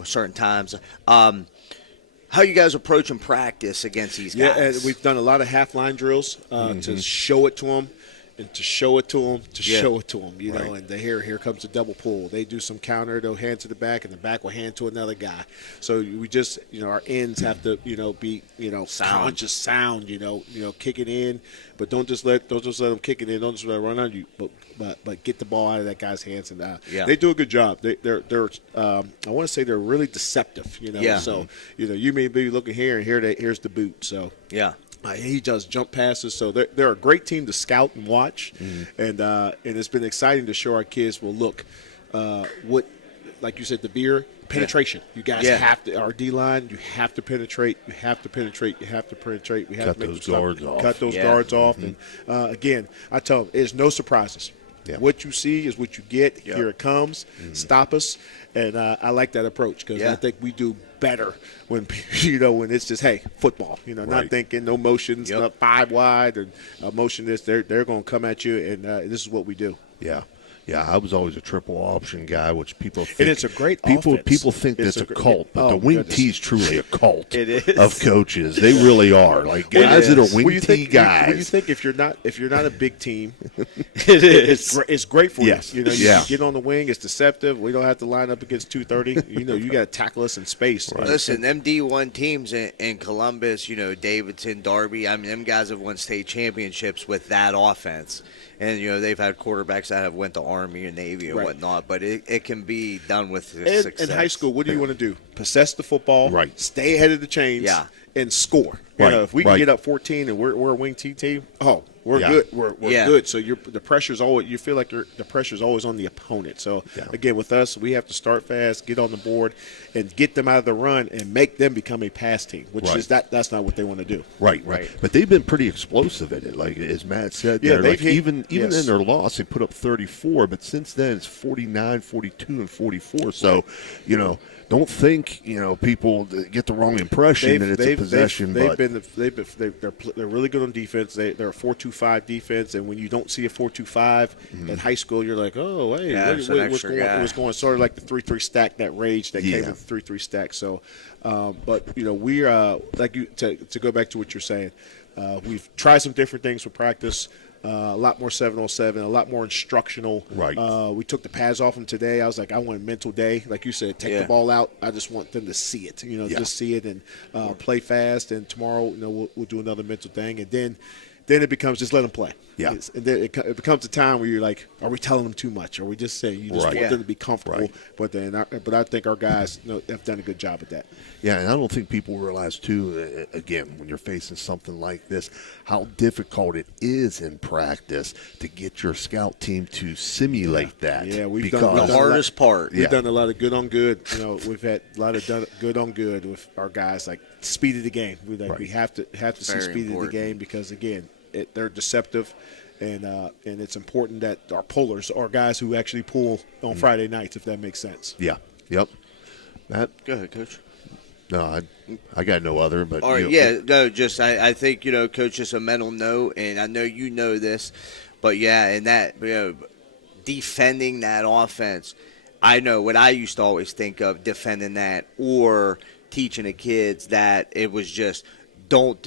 certain times. How you guys approach and practice against these guys? Yeah, and we've done a lot of half-line drills to show it to them. And to show it to them, and here comes the double pull. They do some counter, they'll hand to the back, and the back will hand to another guy. So we just, our ends have to, be, conscious sound, kick it in, but don't just let them kick it in. Don't just let it run on you, but get the ball out of that guy's hands. And they do a good job. They're I want to say they're really deceptive, So you may be looking here, and here's the boot. So he does jump passes, so they're a great team to scout and watch, and it's been exciting to show our kids. Well, look, what, like you said, the veer penetration. You guys have to. Our D line, you have to penetrate. You have to penetrate. You have to penetrate. We have to make those guards off. Cut those guards off, and again, I tell them, there's no surprises. Yeah. What you see is what you get. Yep. Here it comes. Stop us. And I like that approach because I think we do better when when it's just, hey, football. Not thinking, no motions, not 5 wide and motion this. They're going to come at you, and this is what we do. Yeah. Yeah, I was always a triple option guy, which people think. And it's a great people. offense. People think that's a cult, but the wing T is truly a cult It is. of coaches. They really are. Like guys that are wing T guys. Well, you think if you're not a big team, It is. it's great for Yes. you. You know, Yeah. you get on the wing. It's deceptive. We don't have to line up against 230. You know, you got to tackle us in space. Right. Listen, them D1 teams in Columbus, you know, Davidson, Darby, I mean, them guys have won state championships with that offense. And, you know, they've had quarterbacks that have went to Army and Navy and Right. whatnot, but it can be done with In success. high school, what do you want to do? Possess the football, Right. Stay ahead of the chains, Yeah. and score. Right, You know, if we can right. get up 14 and we're a wing T team, we're Yeah. good. We're Yeah. good. So the pressure's always you feel like the pressure's always on the opponent. So Yeah. again, with us, we have to start fast, get on the board, and get them out of the run and make them become a pass team. Which Right. is that's not what they want to do. Right. But they've been pretty explosive in it. Like as Matt said, Yeah, there, they've like hit- even yes. in their loss, they put up 34. But since then, it's 49, 42, and 44. So, you know, don't think people get the wrong impression that it's a possession. But They're really good on defense. They're a 4-2-5 defense, and when you don't see a 4-2-5 in high school, you're like, oh, hey, Yeah, it's an what's extra guy. going? Sort of like the 3-3 stack, that rage that came Yeah. with the 3-3 stack. So, but we're to go back to what you're saying. We've tried some different things with practice. A lot more 7-on-7, a lot more instructional. Right. We took the pads off them today. I was like, I want a mental day. Like you said, take the ball out. I just want them to see it. Just see it and play fast. And tomorrow, we'll do another mental thing. And then it becomes just let them play. Yeah. And then it becomes a time where you're like, are we telling them too much? Are we just saying you just Right. want Yeah. them to be comfortable? Right. But I think our guys have done a good job at that. Yeah, and I don't think people realize, too, again, when you're facing something like this, how difficult it is in practice to get your scout team to simulate that. Yeah, we've because done the hardest part. We've Yeah. done a lot of good on good. We've had a lot of good on good with our guys, like speed of the game. We have to see Very speed important. of the game because again, they're deceptive, and it's important that our pullers are guys who actually pull on Friday nights, if that makes sense. Yeah, yep. Matt? Go ahead, Coach. No, I got no other. But All right, I think, Coach, just a mental note, and I know you know this, but yeah, and that, defending that offense, I know what I used to always think of defending that or teaching the kids that it was just don't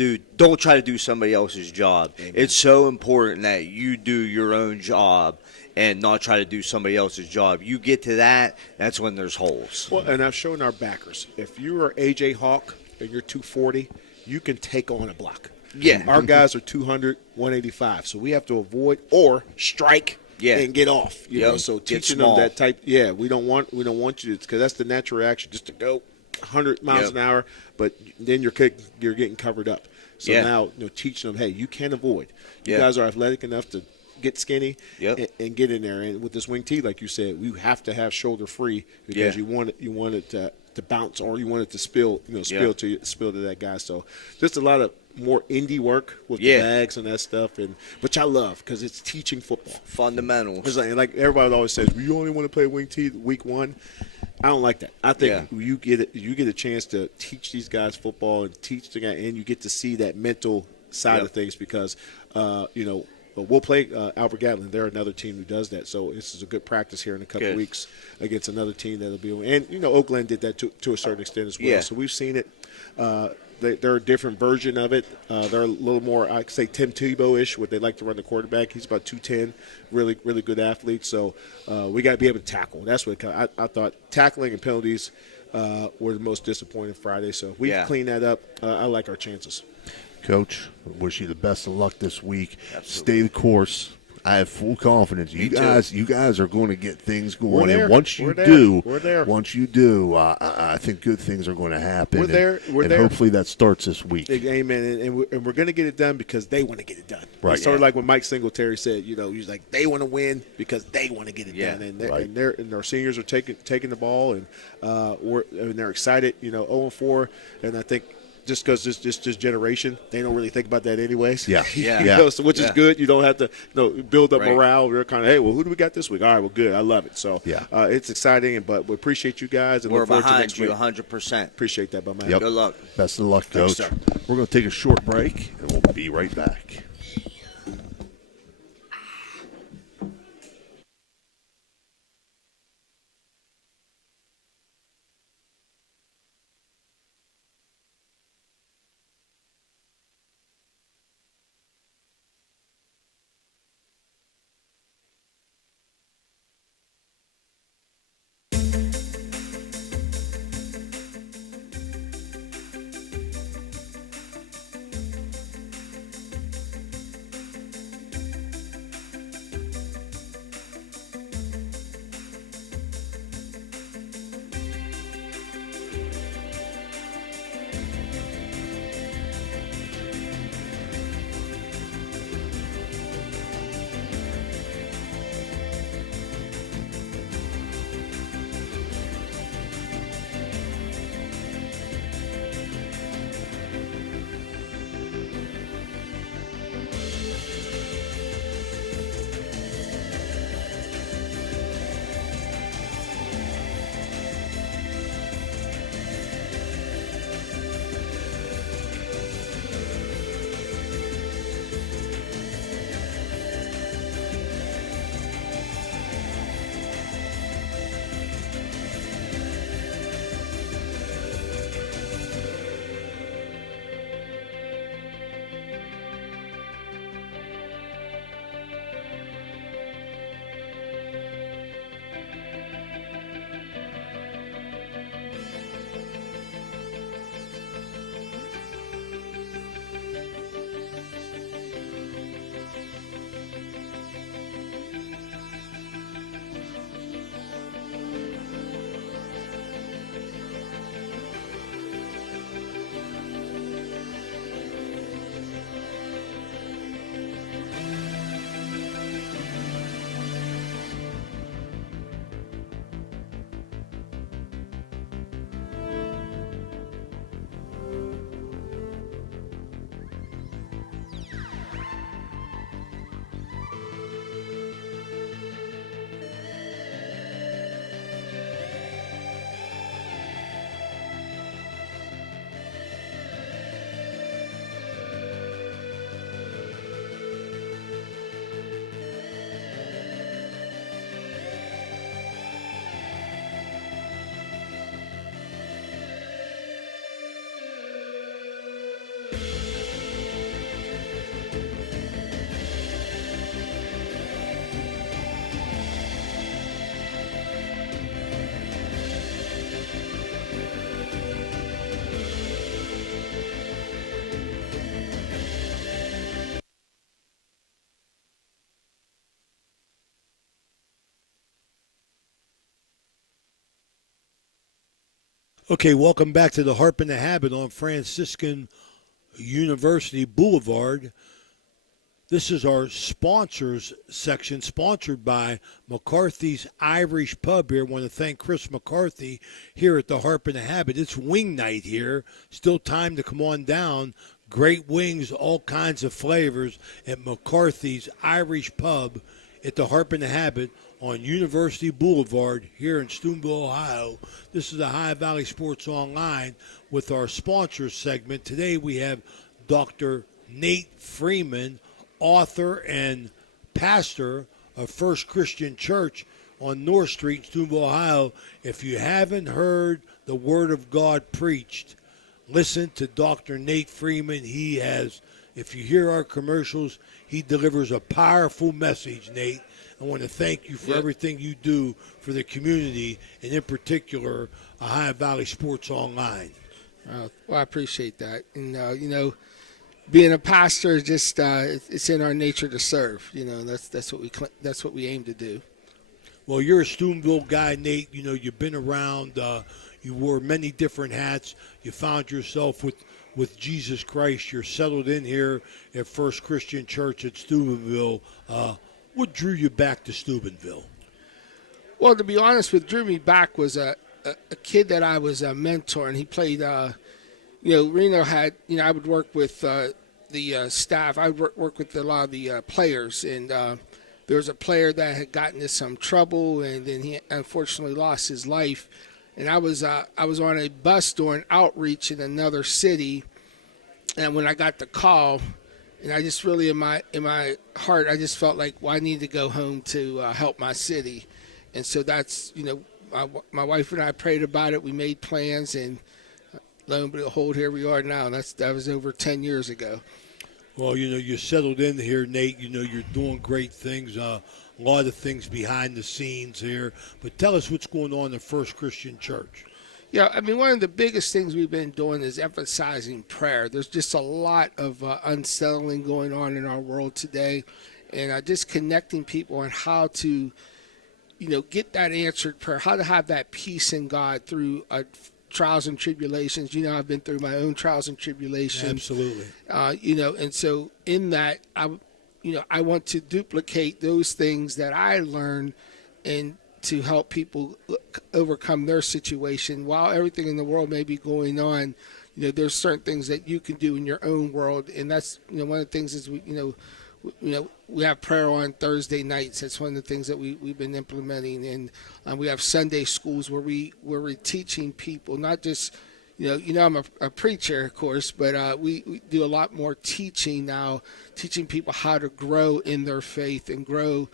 try to do somebody else's job. Amen. It's so important that you do your own job and not try to do somebody else's job. You get to that, that's when there's holes. Well, and I've shown our backers, if you are AJ Hawk and you're 240, you can take on a block. Yeah. Our guys are 200, 185, so we have to avoid or strike and get off. You know, so Get teaching them small. that type. Yeah, we don't want you to, because that's the natural reaction, just to go 100 miles an hour, but then you're getting covered up. So now, teaching them, hey, you can avoid. You guys are athletic enough to get skinny and get in there. And with this wing tee, like you said, you have to have shoulder free because you want it to bounce, or you want it to spill to that guy. So just a lot of more indie work with the bags and that stuff, which I love because it's teaching football fundamentals. It's like everybody always says, you only want to play wing tee week one. I don't like that. I think you get a chance to teach these guys football and teach the guy, and you get to see that mental side of things because we'll play Albert Gatlin. They're another team who does that. So this is a good practice here in a couple of weeks against another team that'll be. And Oakland did that to a certain extent as well. Yeah. So we've seen it. They're a different version of it. They're a little more, I'd say, Tim Tebow-ish, what they like to run the quarterback. He's about 210, really, really good athlete. So we got to be able to tackle. That's what I thought. Tackling and penalties were the most disappointing Friday. So if we clean that up, I like our chances. Coach, wish you the best of luck this week. Absolutely. Stay the course. I have full confidence. You guys are going to get things going. And once you do, I think good things are going to happen. We're there. Hopefully that starts this week. Amen. And we're going to get it done because they want to get it done. Right. It's sort of like when Mike Singletary said, he's like, they want to win because they want to get it done. And our seniors are taking the ball, and they're excited. 0-4, and I think. Just because this generation, they don't really think about that anyways. Yeah. So which is good. You don't have to build up morale. We're kind of, hey, well, who do we got this week? All right, well, good. I love it. So it's exciting, but we appreciate you guys. And we're look forward to behind next you week. 100%. Appreciate that, man. Yep. Good luck. Best of luck, Coach. Thanks, We're going to take a short break, and we'll be right back. Okay, welcome back to the Harp and the Habit on Franciscan University Boulevard. This is our sponsors section, sponsored by McCarthy's Irish Pub here. I want to thank Chris McCarthy here at the Harp and the Habit. It's wing night here. Still time to come on down. Great wings, all kinds of flavors at McCarthy's Irish Pub at the Harp and the Habit on University Boulevard here in Steubenville, Ohio. This is the Ohio Valley Sports Online with our sponsors segment. Today we have Dr. Nate Freeman, author and pastor of First Christian Church on North Street in Steubenville, Ohio. If you haven't heard the Word of God preached, listen to Dr. Nate Freeman. He has, if you hear our commercials, he delivers a powerful message, Nate. I want to thank you for everything you do for the community, and in particular, Ohio Valley Sports Online. Well, I appreciate that. And, being a pastor is just it's in our nature to serve. That's what we aim to do. Well, you're a Steubenville guy, Nate. You've been around. You wore many different hats. You found yourself with Jesus Christ. You're settled in here at First Christian Church at Steubenville. What drew you back to Steubenville? Well, to be honest, what drew me back was a kid that I was mentoring. He played, Reno had, I would work with the staff. I would work with a lot of the players. And there was a player that had gotten into some trouble, and then he unfortunately lost his life. And I was on a bus doing outreach in another city. And when I got the call, and I just really, in my heart, I just felt like, well, I need to go home to help my city. And so that's, my wife and I prayed about it. We made plans, and lo and behold, here we are now. That was over 10 years ago. Well, you settled in here, Nate. You're doing great things, a lot of things behind the scenes here. But tell us what's going on in First Christian Church. Yeah, one of the biggest things we've been doing is emphasizing prayer. There's just a lot of unsettling going on in our world today, and just connecting people on how to, get that answered prayer, how to have that peace in God through trials and tribulations. I've been through my own trials and tribulations. Absolutely. And so in that, I want to duplicate those things that I learned and to help people overcome their situation. While everything in the world may be going on, there's certain things that you can do in your own world, and that's one of the things is we have prayer on Thursday nights. That's one of the things that we've been implementing, and we have Sunday schools where we're teaching people, not just I'm a preacher, of course, but we do a lot more teaching now, teaching people how to grow in their faith and grow.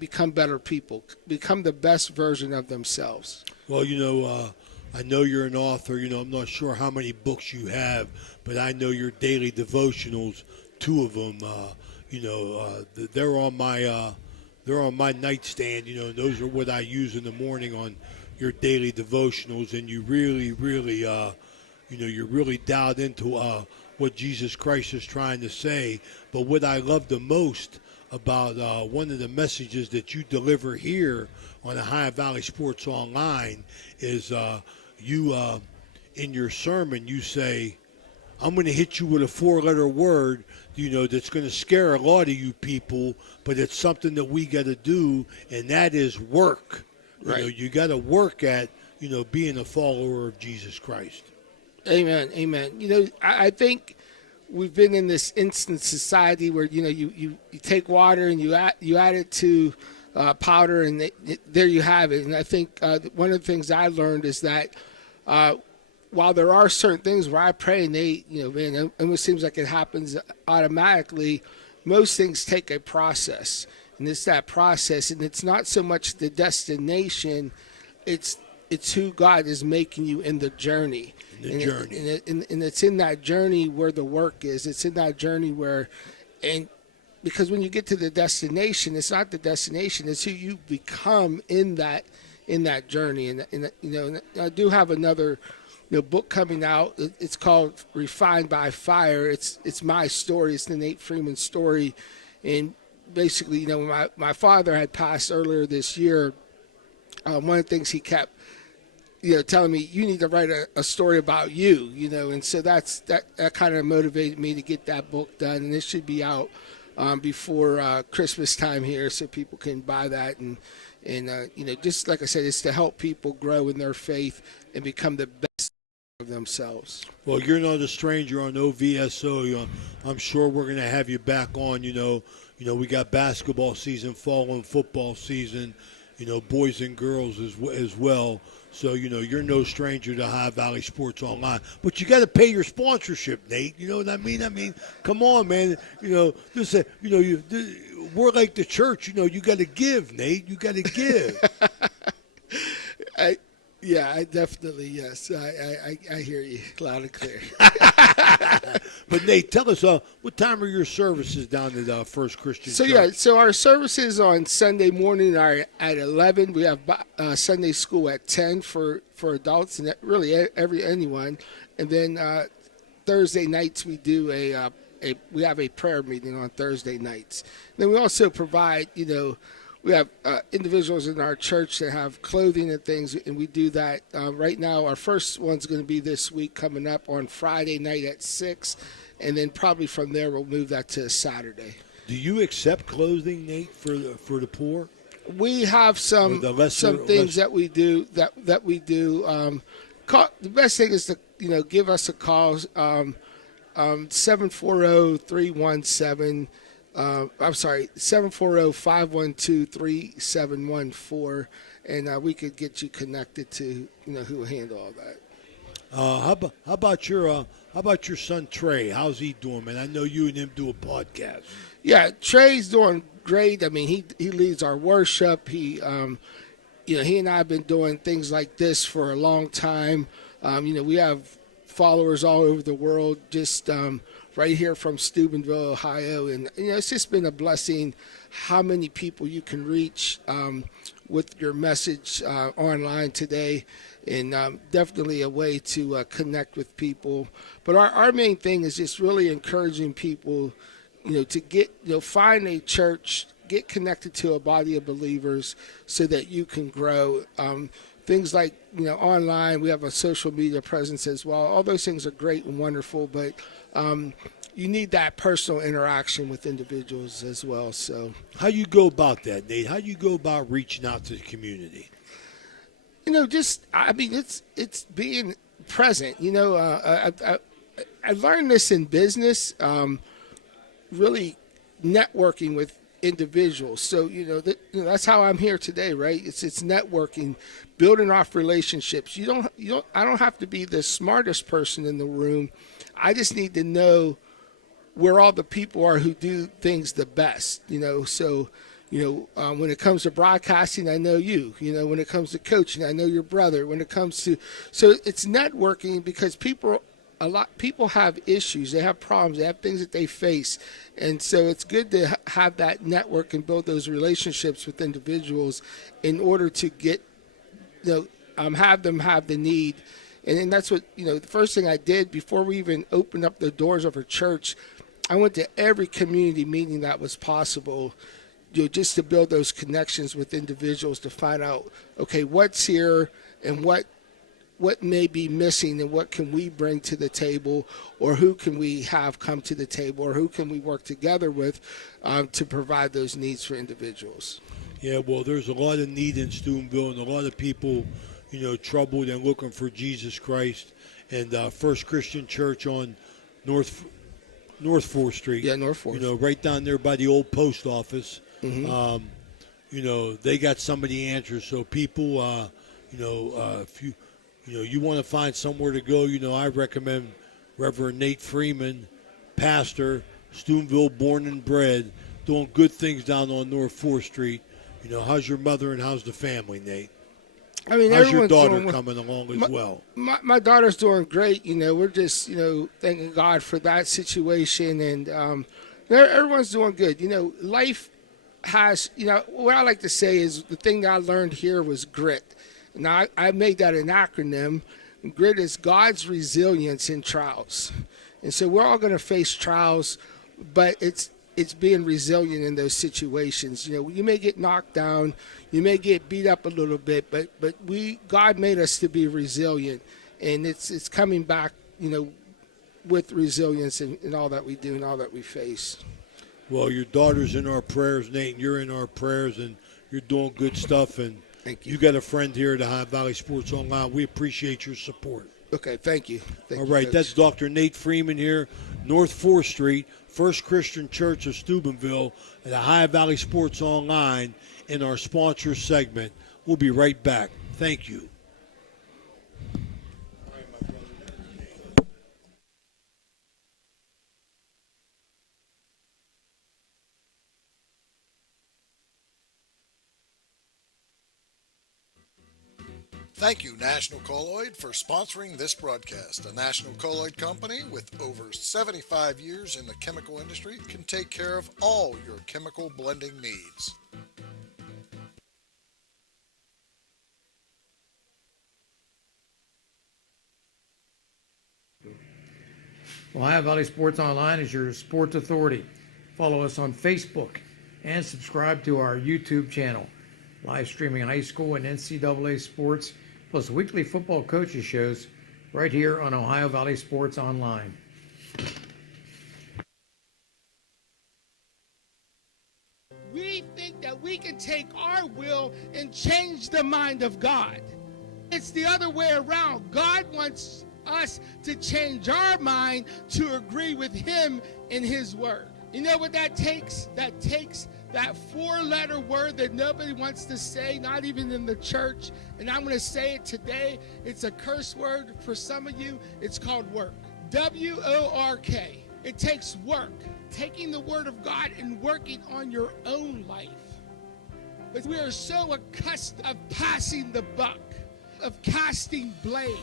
Become better people, become the best version of themselves. Well, I know you're an author. I'm not sure how many books you have, but I know your daily devotionals, 2 of them, they're on my nightstand. Those are what I use in the morning on your daily devotionals, and you really, really, you're really dialed into what Jesus Christ is trying to say. But what I love the most about one of the messages that you deliver here on the Ohio Valley Sports Online is you, in your sermon, you say, I'm going to hit you with a 4-letter word, that's going to scare a lot of you people, but it's something that we got to do, and that is work. Right. You got to work at, being a follower of Jesus Christ. Amen. I think we've been in this instant society where you take water and you add it to powder, and there you have it. And I think one of the things I learned is that while there are certain things where I pray and they, it almost seems like it happens automatically, most things take a process, and it's that process, and it's not so much the destination, it's who God is making you in the journey. And it's in that journey where the work is. It's in that journey because when you get to the destination, it's not the destination, it's who you become in that journey. And I do have another book coming out. It's called Refined by Fire. It's my story. It's the Nate Freeman story. And basically, when my father had passed earlier this year, one of the things he kept telling me you need to write a story about you, and so that kind of motivated me to get that book done, and it should be out before Christmas time here, so people can buy that, and just like I said, it's to help people grow in their faith and become the best of themselves. Well, you're not a stranger on OVSO. I'm sure we're going to have you back on. We got basketball season, fall and football season, boys and girls as well. So, you're no stranger to High Valley Sports Online. But you got to pay your sponsorship, Nate. You know what I mean? I mean, come on, man. We're like the church. You got to give, Nate. You got to give. I definitely, yes. I hear you loud and clear. But, Nate, tell us, what time are your services down at First Christian Church? So our services on Sunday morning are at 11. We have Sunday school at 10 for adults and really anyone. And then Thursday nights we do we have a prayer meeting on Thursday nights. And then we also provide, we have individuals in our church that have clothing and things, and we do that. Right now, our first one's going to be this week coming up on Friday night at 6, and then probably from there we'll move that to Saturday. Do you accept clothing, Nate, for the poor? We have some things that we do that we do. The best thing is to give us a call 740-317. I'm sorry, 740-512-3714, and we could get you connected to who will handle all that. How about your son Trey? How's he doing, man? I know you and him do a podcast. Yeah, Trey's doing great. I mean, he leads our worship. He and I have been doing things like this for a long time. We have followers all over the world. Just right here from Steubenville, Ohio. And, it's just been a blessing how many people you can reach with your message online today, and definitely a way to connect with people. But our main thing is just really encouraging people, to get, find a church, get connected to a body of believers so that you can grow. Things like, online, we have a social media presence as well. All those things are great and wonderful, but you need that personal interaction with individuals as well. So, how you go about that, Nate? How you go about reaching out to the community? It's being present. I learned this in business, really networking with individuals. So, that's how I'm here today, right? It's networking, building off relationships. I don't have to be the smartest person in the room. I just need to know where all the people are who do things the best, So, when it comes to broadcasting, I know you. When it comes to coaching, I know your brother. So it's networking, because people have issues, they have problems, they have things that they face, and so it's good to have that network and build those relationships with individuals in order to get, have them have the need. And that's what, the first thing I did before we even opened up the doors of our church, I went to every community meeting that was possible, just to build those connections with individuals, to find out, okay, what's here and what may be missing, and what can we bring to the table, or who can we have come to the table, or who can we work together with to provide those needs for individuals. Yeah, well, there's a lot of need in Steubenville, and a lot of people, troubled and looking for Jesus Christ. And First Christian Church on North 4th Street. Yeah, North 4th. Right down there by the old post office. Mm-hmm. They got some of the answers. So people, if you want to find somewhere to go, I recommend Reverend Nate Freeman, pastor, Steubenville born and bred, doing good things down on North 4th Street. How's your mother and how's the family, Nate? I mean, how's your daughter coming along as well? My daughter's doing great. We're just, thanking God for that situation, and everyone's doing good. Life has, what I like to say is the thing that I learned here was grit. Now, I made that an acronym. Grit is God's resilience in trials. And so we're all going to face trials, but it's it's being resilient in those situations. You know, you may get knocked down, you may get beat up a little bit, but God made us to be resilient, and it's coming back, you know, with resilience in all that we do and all that we face. Well, your daughter's in our prayers, Nate, and you're in our prayers, and you're doing good stuff. And thank you. You got a friend here at Ohio Valley Sports Online. We appreciate your support. Okay, thank you. All right, that's Dr. Nate Freeman here, North 4th Street, First Christian Church of Steubenville, at Ohio Valley Sports Online in our sponsor segment. We'll be right back. Thank you. Thank you, National Colloid, for sponsoring this broadcast. A National Colloid company with over 75 years in the chemical industry can take care of all your chemical blending needs. Ohio Valley Sports Online is your sports authority. Follow us on Facebook and subscribe to our YouTube channel. Live streaming high school and NCAA sports, plus weekly football coaches shows right here on Ohio Valley Sports Online. We think that we can take our will and change the mind of God. It's the other way around. God wants us to change our mind to agree with Him in His Word. You know what that takes? That takes that 4-letter word that nobody wants to say, not even in the church. And I'm going to say it today. It's a curse word for some of you. It's called work. W-O-R-K. It takes work. Taking the Word of God and working on your own life. But we are so accustomed of passing the buck, of casting blame.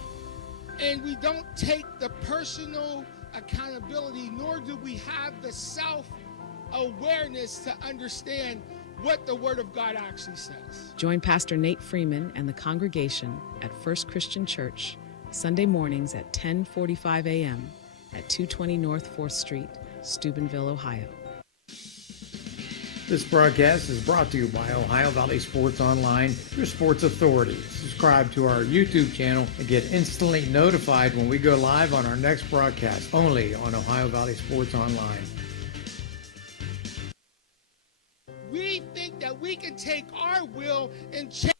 And we don't take the personal accountability, nor do we have the self-awareness to understand what the Word of God actually says. Join Pastor Nate Freeman and the congregation at First Christian Church, Sunday mornings at 10:45 a.m. at 220 North 4th Street, Steubenville, Ohio. This broadcast is brought to you by Ohio Valley Sports Online, your sports authority. Subscribe to our YouTube channel and get instantly notified when we go live on our next broadcast, only on Ohio Valley Sports Online. We think that we can take our will and change.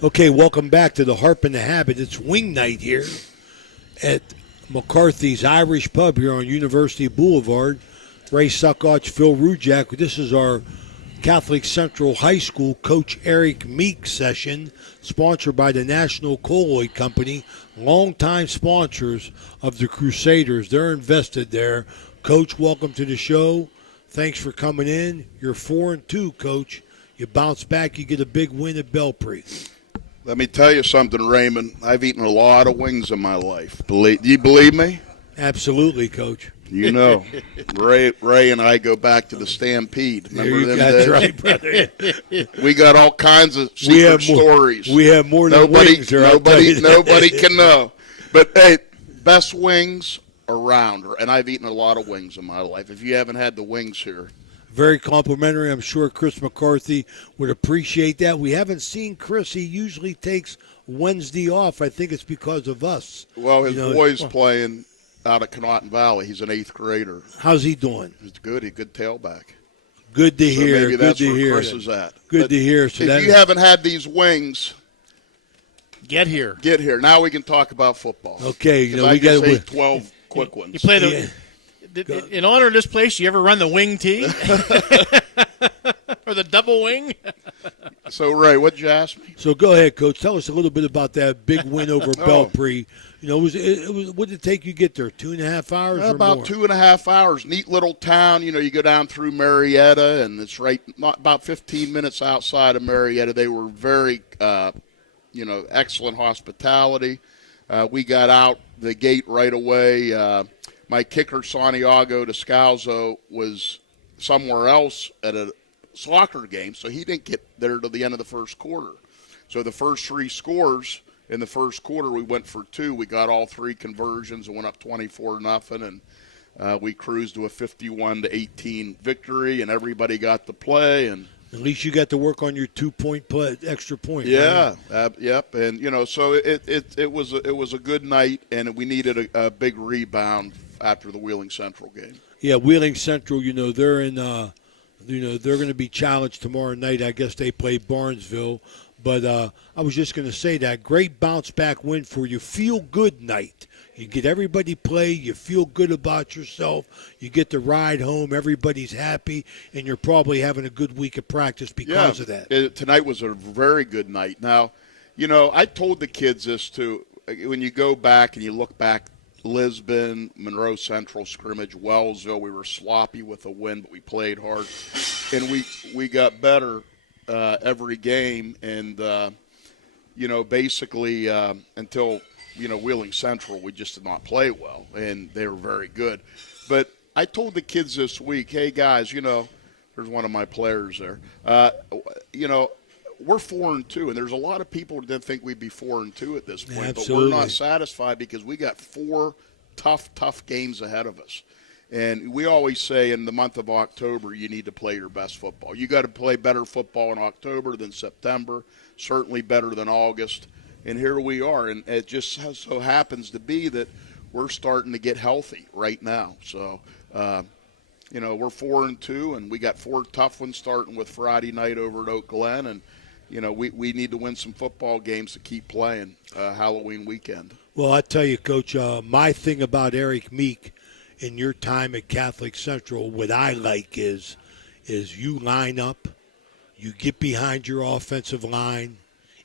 Okay, welcome back to the Harp and the Habit. It's wing night here at McCarthy's Irish Pub here on University Boulevard. Ray Suckoch, Phil Rujak. This is our Catholic Central High School Coach Eric Meek session, sponsored by the National Colloid Company, longtime sponsors of the Crusaders. They're invested there. Coach, welcome to the show. Thanks for coming in. You're 4-2, Coach. You bounce back, you get a big win at Belpre. Let me tell you something, Raymond. I've eaten a lot of wings in my life. Do you believe me? Absolutely, Coach. You know, Ray and I go back to the Stampede. Remember them days? That's right, brother. We got all kinds of secret stories. We have more than wings. Nobody can know. But, hey, best wings around. And I've eaten a lot of wings in my life. If you haven't had the wings here. Very complimentary. I'm sure Chris McCarthy would appreciate that. We haven't seen Chris. He usually takes Wednesday off. I think it's because of us. Well, his boy's playing out at Connaughton Valley. He's an 8th grader. How's he doing? He's good. He's a good tailback. Good to hear. Maybe that's good to where hear. Chris is at. Good to hear. So if you haven't had these wings, get here. Get here. Now we can talk about football. Okay. We got 12 quick ones. You play the. In honor of this place, you ever run the wing tee? Or the double wing? So, Ray, what did you ask me? So go ahead, Coach. Tell us a little bit about that big win over Belpre. You know, it was. What did it take you to get there? 2.5 hours or about more? 2.5 hours. Neat little town. You know, you go down through Marietta, and it's about 15 minutes outside of Marietta. They were very, excellent hospitality. We got out the gate right away. My kicker, Santiago Descalzo, was somewhere else at a soccer game, so he didn't get there till the end of the first quarter. So the first 3 scores in the first quarter, we went for 2. We got all 3 conversions and went up 24-0, and we cruised to a 51-18 victory, and everybody got to play. And at least you got to work on your 2-point extra point. Yeah, right? Yep, and so it was a good night, and we needed a big rebound after the Wheeling Central game. Yeah, Wheeling Central, they're in they're going to be challenged tomorrow night. I guess they play Barnesville. But I was just going to say that great bounce-back win for you. Feel-good night. You get everybody play. You feel good about yourself. You get to ride home. Everybody's happy, and you're probably having a good week of practice because of that. Tonight was a very good night. Now, I told the kids this too. When you go back and you look back, Lisbon, Monroe Central scrimmage, Wellsville, we were sloppy with a win, but we played hard. And we got better every game. And, basically until, Wheeling Central, we just did not play well. And they were very good. But I told the kids this week, hey, guys, there's one of my players there. We're 4-2, and there's a lot of people that didn't think we'd be 4-2 at this point. Absolutely. But we're not satisfied because we got 4 tough games ahead of us. And we always say in the month of October, you need to play your best football. You got to play better football in October than September, certainly better than August. And here we are, and it just so happens to be that we're starting to get healthy right now. So, we're 4-2, and we got 4 tough ones starting with Friday night over at Oak Glen, and we need to win some football games to keep playing Halloween weekend. Well, I tell you, Coach, my thing about Eric Meek in your time at Catholic Central, what I like is you line up, you get behind your offensive line,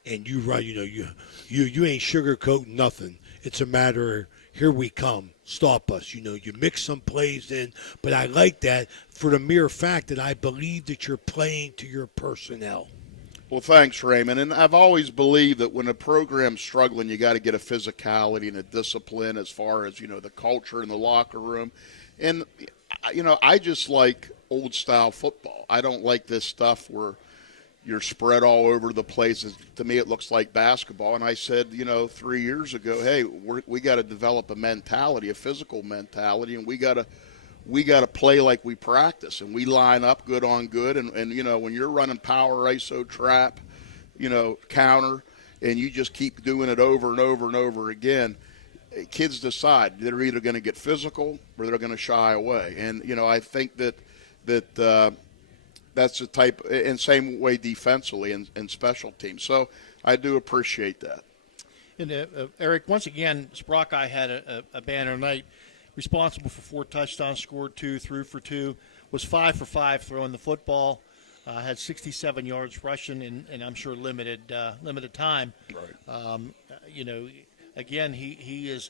and you run. You ain't sugarcoating nothing. It's a matter of here we come, stop us. You mix some plays in, but I like that for the mere fact that I believe that you're playing to your personnel. Well, thanks, Raymond. And I've always believed that when a program's struggling, you got to get a physicality and a discipline as far as, the culture in the locker room. And, I just like old-style football. I don't like this stuff where you're spread all over the place. To me, it looks like basketball. And I said, 3 years ago, hey, we got to develop a mentality, a physical mentality, and we got to play like we practice, and we line up good on good. And when you're running power, ISO, trap, counter, and you just keep doing it over and over and over again, kids decide they're either going to get physical or they're going to shy away. And, I think that that's the type, and same way defensively and special teams. So I do appreciate that. And Eric, once again, Sprockeye had a banner night. Responsible for 4 touchdowns, scored 2, threw for 2, was 5 for 5 throwing the football, had 67 yards rushing, and I'm sure limited time. Right. Again, he's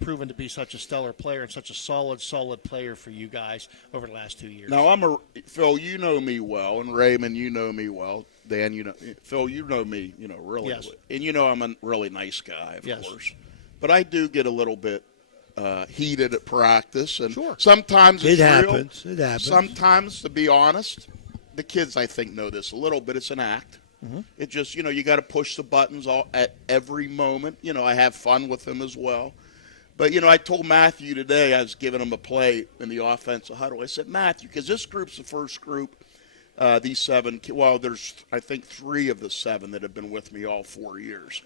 proven to be such a stellar player and such a solid player for you guys over the last 2 years. Now, Phil, you know me well, and Raymond, you know me well. Dan, Phil, you know me, really yes. well. And I'm a really nice guy, of yes. course. But I do get a little bit heated at practice, and sure. sometimes it it's happens. real. It happens. Sometimes, to be honest, the kids, I think, know this a little bit. It's an act. Mm-hmm. It just, you got to push the buttons at every moment. I have fun with them as well. But, I told Matthew today, I was giving him a play in the offensive huddle. I said, Matthew, because this group's the first group, these 7, well, there's, I think, 3 of the 7 that have been with me all 4 years.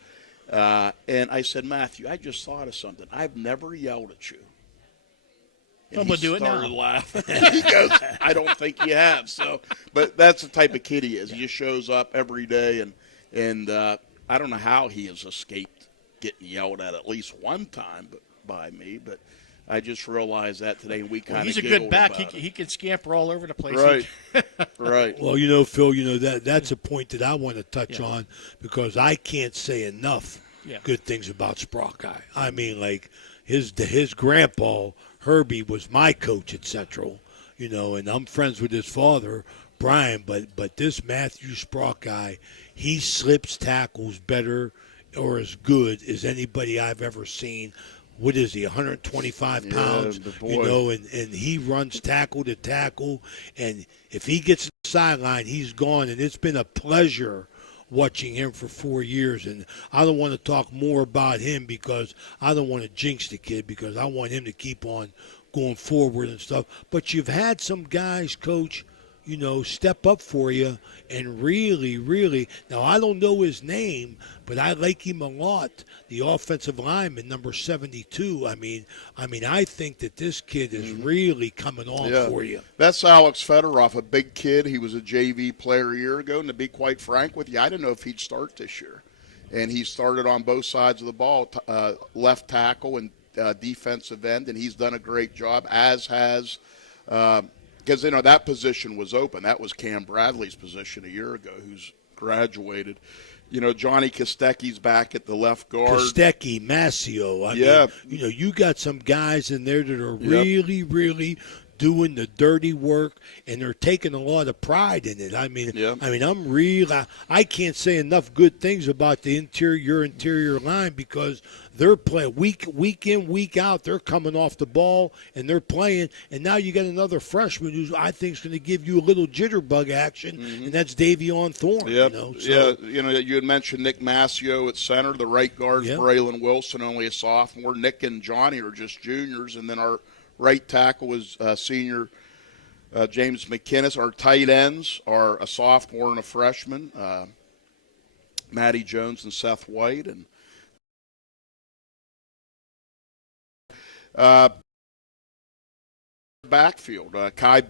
And I said, Matthew, I just thought of something. I've never yelled at you. I'm going to do it now. He started laughing. He goes, I don't think you have. So, but that's the type of kid he is. He just shows up every day, and I don't know how he has escaped getting yelled at least one time by me, but I just realized that today, and we kind of he's a good back. He can scamper all over the place. Right, right. Well, Phil, that's a point that I want to touch on because I can't say enough good things about Sprockeye. I mean, like his grandpa Herbie was my coach at Central, and I'm friends with his father Brian. But this Matthew Sprockeye, he slips tackles better or as good as anybody I've ever seen. What is he, 125 pounds? And he runs tackle to tackle. And if he gets to the sideline, he's gone. And it's been a pleasure watching him for 4 years. And I don't want to talk more about him because I don't want to jinx the kid because I want him to keep on going forward and stuff. But you've had some guys, Coach, step up for you and really, now I don't know his name, but I like him a lot. The offensive lineman, number 72. I mean, I think that this kid is really coming on for you. That's Alex Fedorov, a big kid. He was a JV player a year ago, and to be quite frank with you, I didn't know if he'd start this year. And he started on both sides of the ball, left tackle and defensive end, and he's done a great job, as has because, that position was open. That was Cam Bradley's position a year ago, who's graduated. Johnny Kostecki's back at the left guard. Kostecki, Mascio. I mean, you got some guys in there that are really doing the dirty work, and they're taking a lot of pride in it. I mean, I can't say enough good things about the interior line because they're playing week in, week out. They're coming off the ball and they're playing. And now you got another freshman who I think is going to give you a little jitterbug action, and that's Davion Thorne. You had mentioned Nick Mascio at center. The right guard's Braylon Wilson, only a sophomore. Nick and Johnny are just juniors, and then our right tackle is senior James McKinnis. Our tight ends are a sophomore and a freshman, Matty Jones and Seth White. And backfield, Kai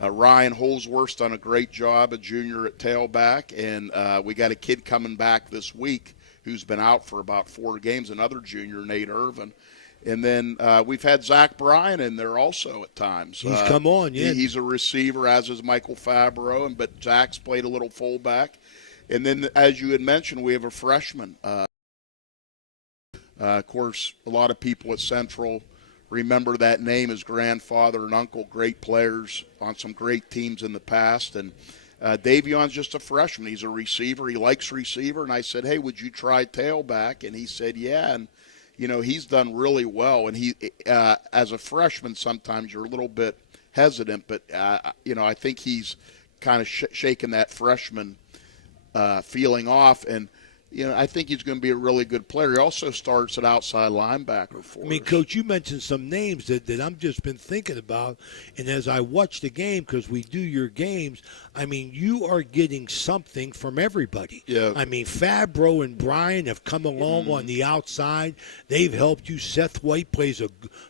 Ryan Holsworth's done a great job, a junior at tailback, and we got a kid coming back this week who's been out for about 4 games, another junior, Nate Irvin. And then we've had Zach Bryan in there also at times. He's come on, He's a receiver, as is Michael Fabro, but Zach's played a little fullback. And then, as you had mentioned, we have a freshman. Of course, a lot of people at Central remember that name. His grandfather and uncle, great players on some great teams in the past. And Davion's just a freshman. He's a receiver. He likes receiver. And I said, hey, would you try tailback? And he said, yeah. And, he's done really well. And he, as a freshman, sometimes you're a little bit hesitant. But, I think he's kind of shaking that freshman feeling off. And, I think he's going to be a really good player. He also starts at outside linebacker for us. Coach, you mentioned some names that I've just been thinking about. And as I watch the game, because we do your games, you are getting something from everybody. Yeah. Fabro and Brian have come along on the outside. They've helped you. Seth White plays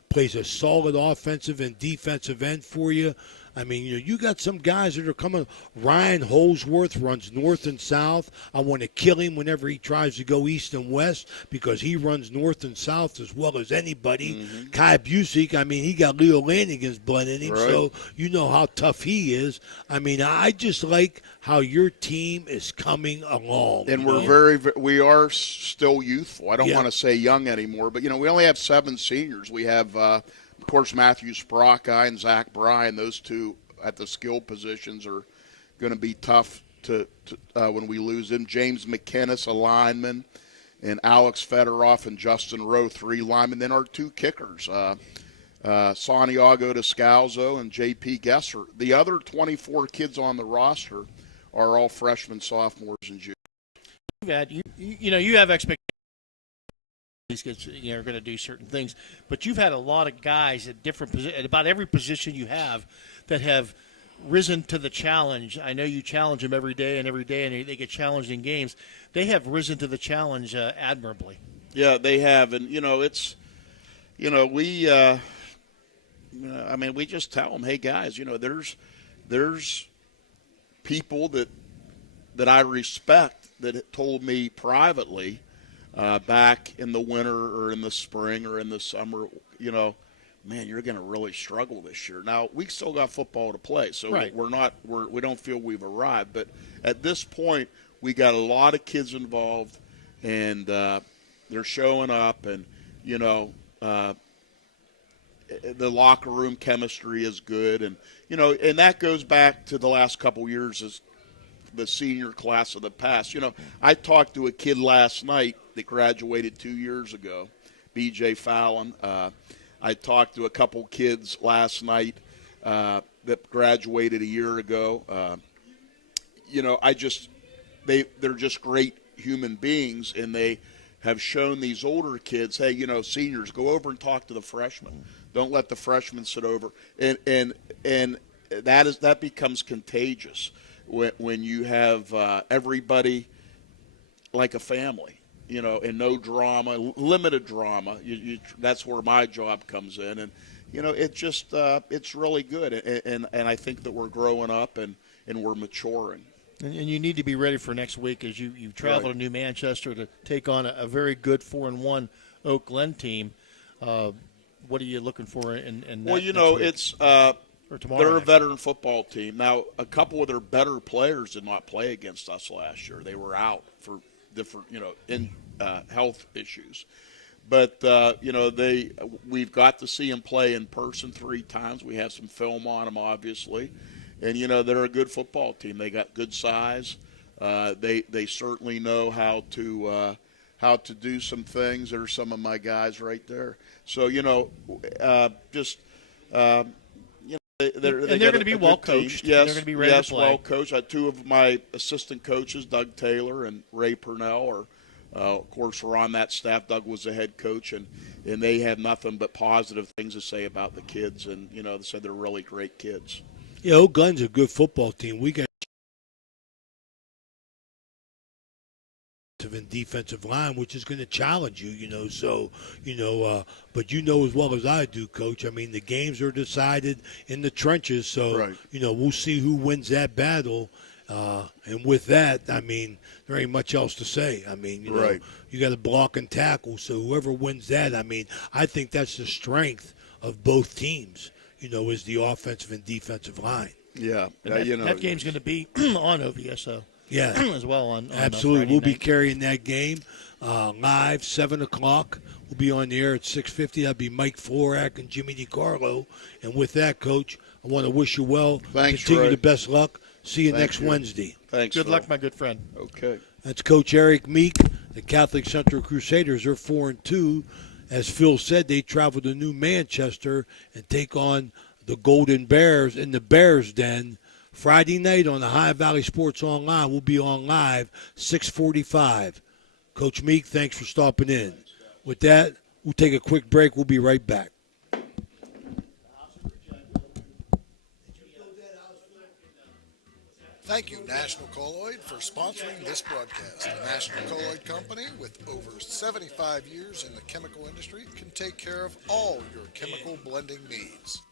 plays a solid offensive and defensive end for you. I mean, you got some guys that are coming. Ryan Holsworth runs north and south. I want to kill him whenever he tries to go east and west because he runs north and south as well as anybody. Mm-hmm. Kai Busick, I mean, he got Leo Lanigan's blood in him, Right. so you know how tough he is. I mean, I just like how your team is coming along. And you we're know? we are still youthful. I don't Yeah. want to say young anymore, but we only have 7 seniors. We have, of course, Matthew Sprocki and Zach Bryan. Those two at the skill positions are going to be tough to when we lose them. James McKinnis, a lineman, and Alex Fedoroff and Justin Rowe, 3 linemen. Then our 2 kickers, Santiago Descalzo and J.P. Gesser. The other 24 kids on the roster are all freshmen, sophomores, and juniors. You have expectations. These kids are going to do certain things, but you've had a lot of guys at different at about every position you have that have risen to the challenge. I know you challenge them every day, and they get challenged in games. They have risen to the challenge admirably. Yeah, they have, and it's, we, I mean, we just tell them, hey guys, there's people that I respect that told me privately back in the winter or in the spring or in the summer, man, you're going to really struggle this year. Now, we still got football to play, so right. we don't feel we've arrived. But at this point, we got a lot of kids involved, and they're showing up, and, the locker room chemistry is good. And, and that goes back to the last couple years as the senior class of the past. I talked to a kid last night that graduated 2 years ago, B.J. Fallon. I talked to a couple kids last night that graduated a year ago. They're just great human beings, and they have shown these older kids, hey, seniors, go over and talk to the freshmen. Don't let the freshmen sit over. And that becomes contagious when you have everybody like a family. And no drama, limited drama. That's where my job comes in, and it just it's really good, and I think that we're growing up and we're maturing. And you need to be ready for next week as you travel Right. to New Manchester to take on a very good 4-1 Oak Glen team. What are you looking for in that? Well, next week? Or tomorrow they're a next veteran football team. Now, a couple of their better players did not play against us last year. They were out for different, in health issues. But, we've got to see them play in person 3 times. We have some film on them, obviously. And, they're a good football team. They got good size. They certainly know how to do some things. There's some of my guys right there. So, they're going to be well coached. Yes, they're going to be ready to play. Well coached. 2 of my assistant coaches, Doug Taylor and Ray Purnell, are, of course, were on that staff. Doug was the head coach, and they had nothing but positive things to say about the kids. And they said they're really great kids. Yeah, Oak Glen's a good football team. We got and defensive line, which is going to challenge you, so, but as well as I do, Coach, I mean, the games are decided in the trenches, so, Right. We'll see who wins that battle, and with that, I mean, there ain't much else to say. I mean, Right. You got to block and tackle, so whoever wins that, I mean, I think that's the strength of both teams, is the offensive and defensive line. Yeah. And that game's going to be on OVSO. Yeah, as well on absolutely. Friday We'll be night. carrying that game live 7 o'clock. We'll be on the air at 6:50. That'll be Mike Florak and Jimmy DiCarlo. And with that, Coach, I want to wish you well. Thanks, Continue Ray. the best luck. See you Thank next you. Wednesday. Thanks. Good Phil. luck, my good friend. Okay. That's Coach Eric Meek. The Catholic Central Crusaders are 4-2. As Phil said, they travel to New Manchester and take on the Golden Bears in the Bears Den. Friday night on the High Valley Sports Online. We'll be on live 6:45. Coach Meek, thanks for stopping in. With that, we'll take a quick break. We'll be right back. Thank you, National Colloid, for sponsoring this broadcast. The National Colloid Company, with over 75 years in the chemical industry, can take care of all your chemical blending needs.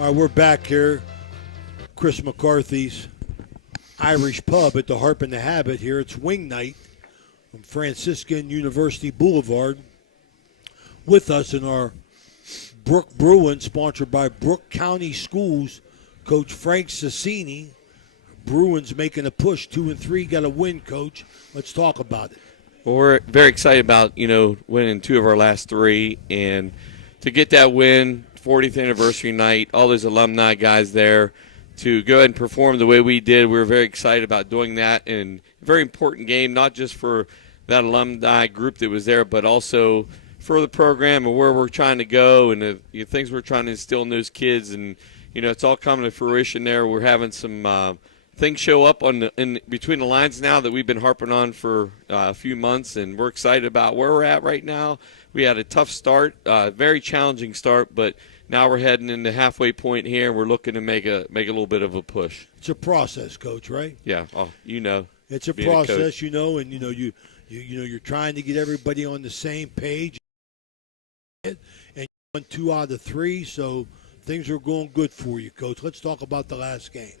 All right, we're back here. Chris McCarthy's Irish Pub at the Harp and the Habit here. It's wing night from Franciscan University Boulevard. With us in our Brook Bruin, sponsored by Brook County Schools, Coach Frank Sassini. Bruins making a push, 2-3, got a win, Coach. Let's talk about it. Well, we're very excited about, winning 2 of our last 3. And to get that win, 40th anniversary night, all those alumni guys there, to go ahead and perform the way we did. We were very excited about doing that. And a very important game, not just for that alumni group that was there, but also for the program and where we're trying to go and the things we're trying to instill in those kids. And, it's all coming to fruition there. We're having some things show up in between the lines now that we've been harping on for a few months, and we're excited about where we're at right now. We had a tough start, very challenging start, but now we're heading in the halfway point here, and we're looking to make a little bit of a push. It's a process, Coach, right? Yeah. Oh, it's a process, and you're trying to get everybody on the same page, and you won 2 out of 3, so things are going good for you, Coach. Let's talk about the last game.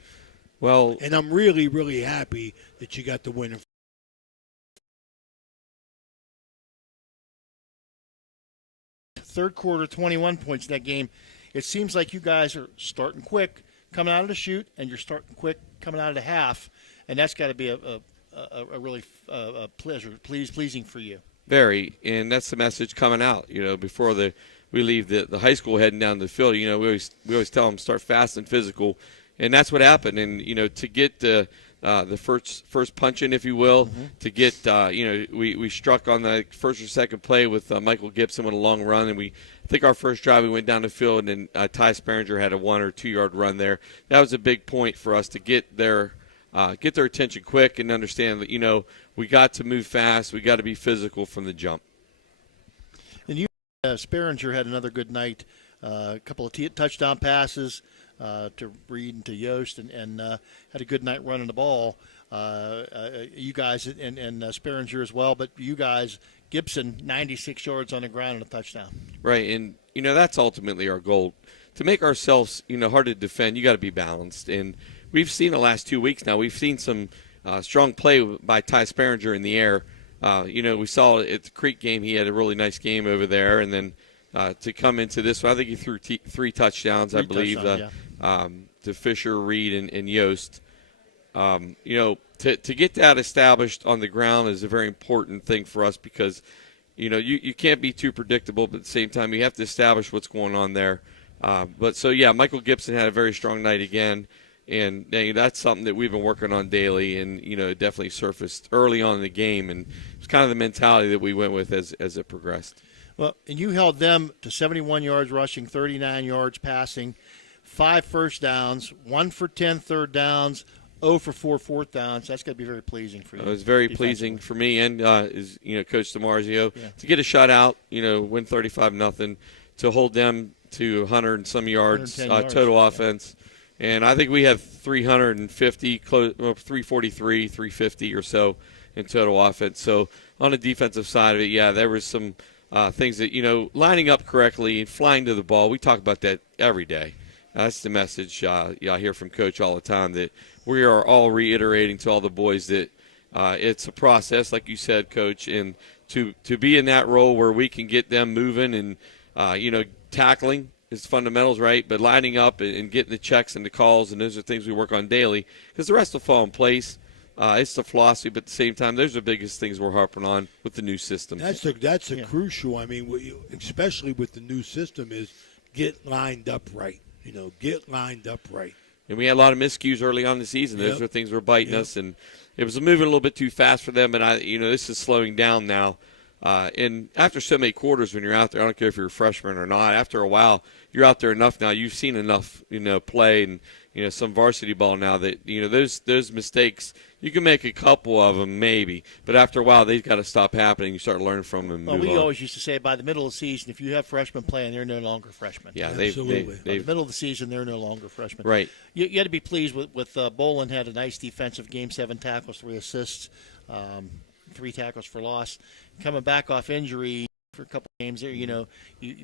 Well, and I'm really, really happy that you got the win. Third quarter, 21 points in that game. It seems like you guys are starting quick coming out of the shoot, and you're starting quick coming out of the half, and that's got to be a really pleasing for you. Very, and that's the message coming out. Before we leave the high school heading down the field, we always tell them start fast and physical. And that's what happened. And, to get the first punch in, if you will, to get, we struck on the first or second play with Michael Gibson with a long run. And I think our first drive, we went down the field, and then Ty Sperringer had a 1 or 2 yard run there. That was a big point for us to get their attention quick and understand that, we got to move fast. We got to be physical from the jump. And Sperringer had another good night, a couple of touchdown passes to Reed and to Yost, and had a good night running the ball. You guys and Sperringer as well, but you guys, Gibson, 96 yards on the ground and a touchdown. Right, and that's ultimately our goal. To make ourselves hard to defend, you got to be balanced. And we've seen the last 2 weeks now. We've seen some strong play by Ty Sperringer in the air. We saw at the Creek game he had a really nice game over there, and then to come into this one, I think he threw 3 touchdowns, I believe, to Fisher, Reed, and Yost. To get that established on the ground is a very important thing for us because, you can't be too predictable, but at the same time you have to establish what's going on there. Michael Gibson had a very strong night again. And that's something that we've been working on daily, and it definitely surfaced early on in the game, and it's kind of the mentality that we went with as it progressed. Well, and you held them to 71 yards rushing, 39 yards passing, 5 first downs, 1 for 10 third downs, 0 for 4 fourth downs. That's got to be very pleasing for you. It was very pleasing for me and Coach DiMarzio to get a shutout, win 35-0, to hold them to 100 and some yards, total offense. And I think we had 350, 343, 350 or so in total offense. So on the defensive side of it, there was some things that, lining up correctly, flying to the ball. We talk about that every day. That's the message I hear from Coach all the time, that we are all reiterating to all the boys that it's a process, like you said, Coach, and to be in that role where we can get them moving and, tackling is fundamentals, right? But lining up and getting the checks and the calls, and those are things we work on daily, because the rest will fall in place. It's the philosophy, but at the same time, those are the biggest things we're harping on with the new system. That's crucial. I mean, especially with the new system, is get lined up right. Get lined up right. And we had a lot of miscues early on in the season. Those were things that were biting us, and it was moving a little bit too fast for them. And this is slowing down now. And after so many quarters, when you're out there, I don't care if you're a freshman or not, after a while, you're out there enough now. You've seen enough, play and, some varsity ball now that, those mistakes, you can make a couple of them maybe, but after a while, they've got to stop happening. You start learning from them. Well, we always used to say by the middle of the season, if you have freshmen playing, they're no longer freshmen. Yeah, absolutely. By the middle of the season, they're no longer freshmen. Right. You had to be pleased with Bolin had a nice defensive game, 7 tackles, 3 assists, 3 tackles for loss. Coming back off injury for a couple of games there, you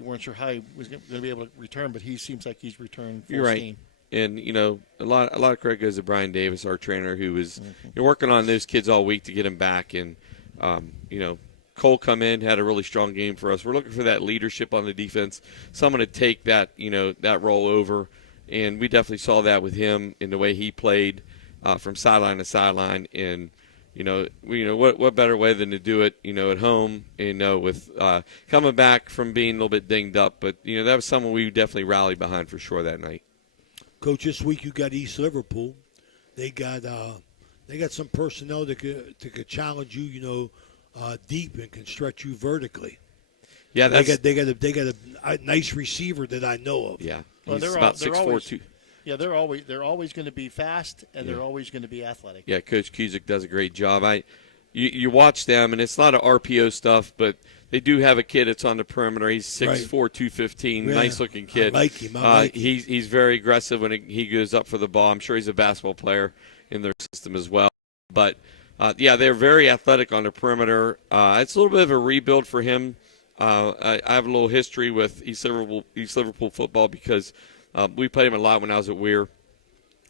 weren't sure how he was going to be able to return, but he seems like he's returned full steam. And a lot of credit goes to Brian Davis, our trainer, who was working on those kids all week to get them back. And Cole come in, had a really strong game for us. We're looking for that leadership on the defense, someone to take that that role over, and we definitely saw that with him in the way he played from sideline to sideline. And what better way than to do it at home, with coming back from being a little bit dinged up. But that was someone we definitely rallied behind for sure that night. Coach, this week you got East Liverpool. They got some personnel that could challenge you, deep and can stretch you vertically. Yeah, they got a nice receiver that I know of. Yeah, well, he's about 6'4". Yeah, they're always going to be fast, and they're always going to be athletic. Yeah, Coach Cusick does a great job. You watch them, and it's not a RPO stuff, but they do have a kid that's on the perimeter. He's 6'4", 215, nice-looking kid. I like him. He's very aggressive when he goes up for the ball. I'm sure he's a basketball player in their system as well. But, they're very athletic on the perimeter. It's a little bit of a rebuild for him. I have a little history with East Liverpool football because we played him a lot when I was at Weir.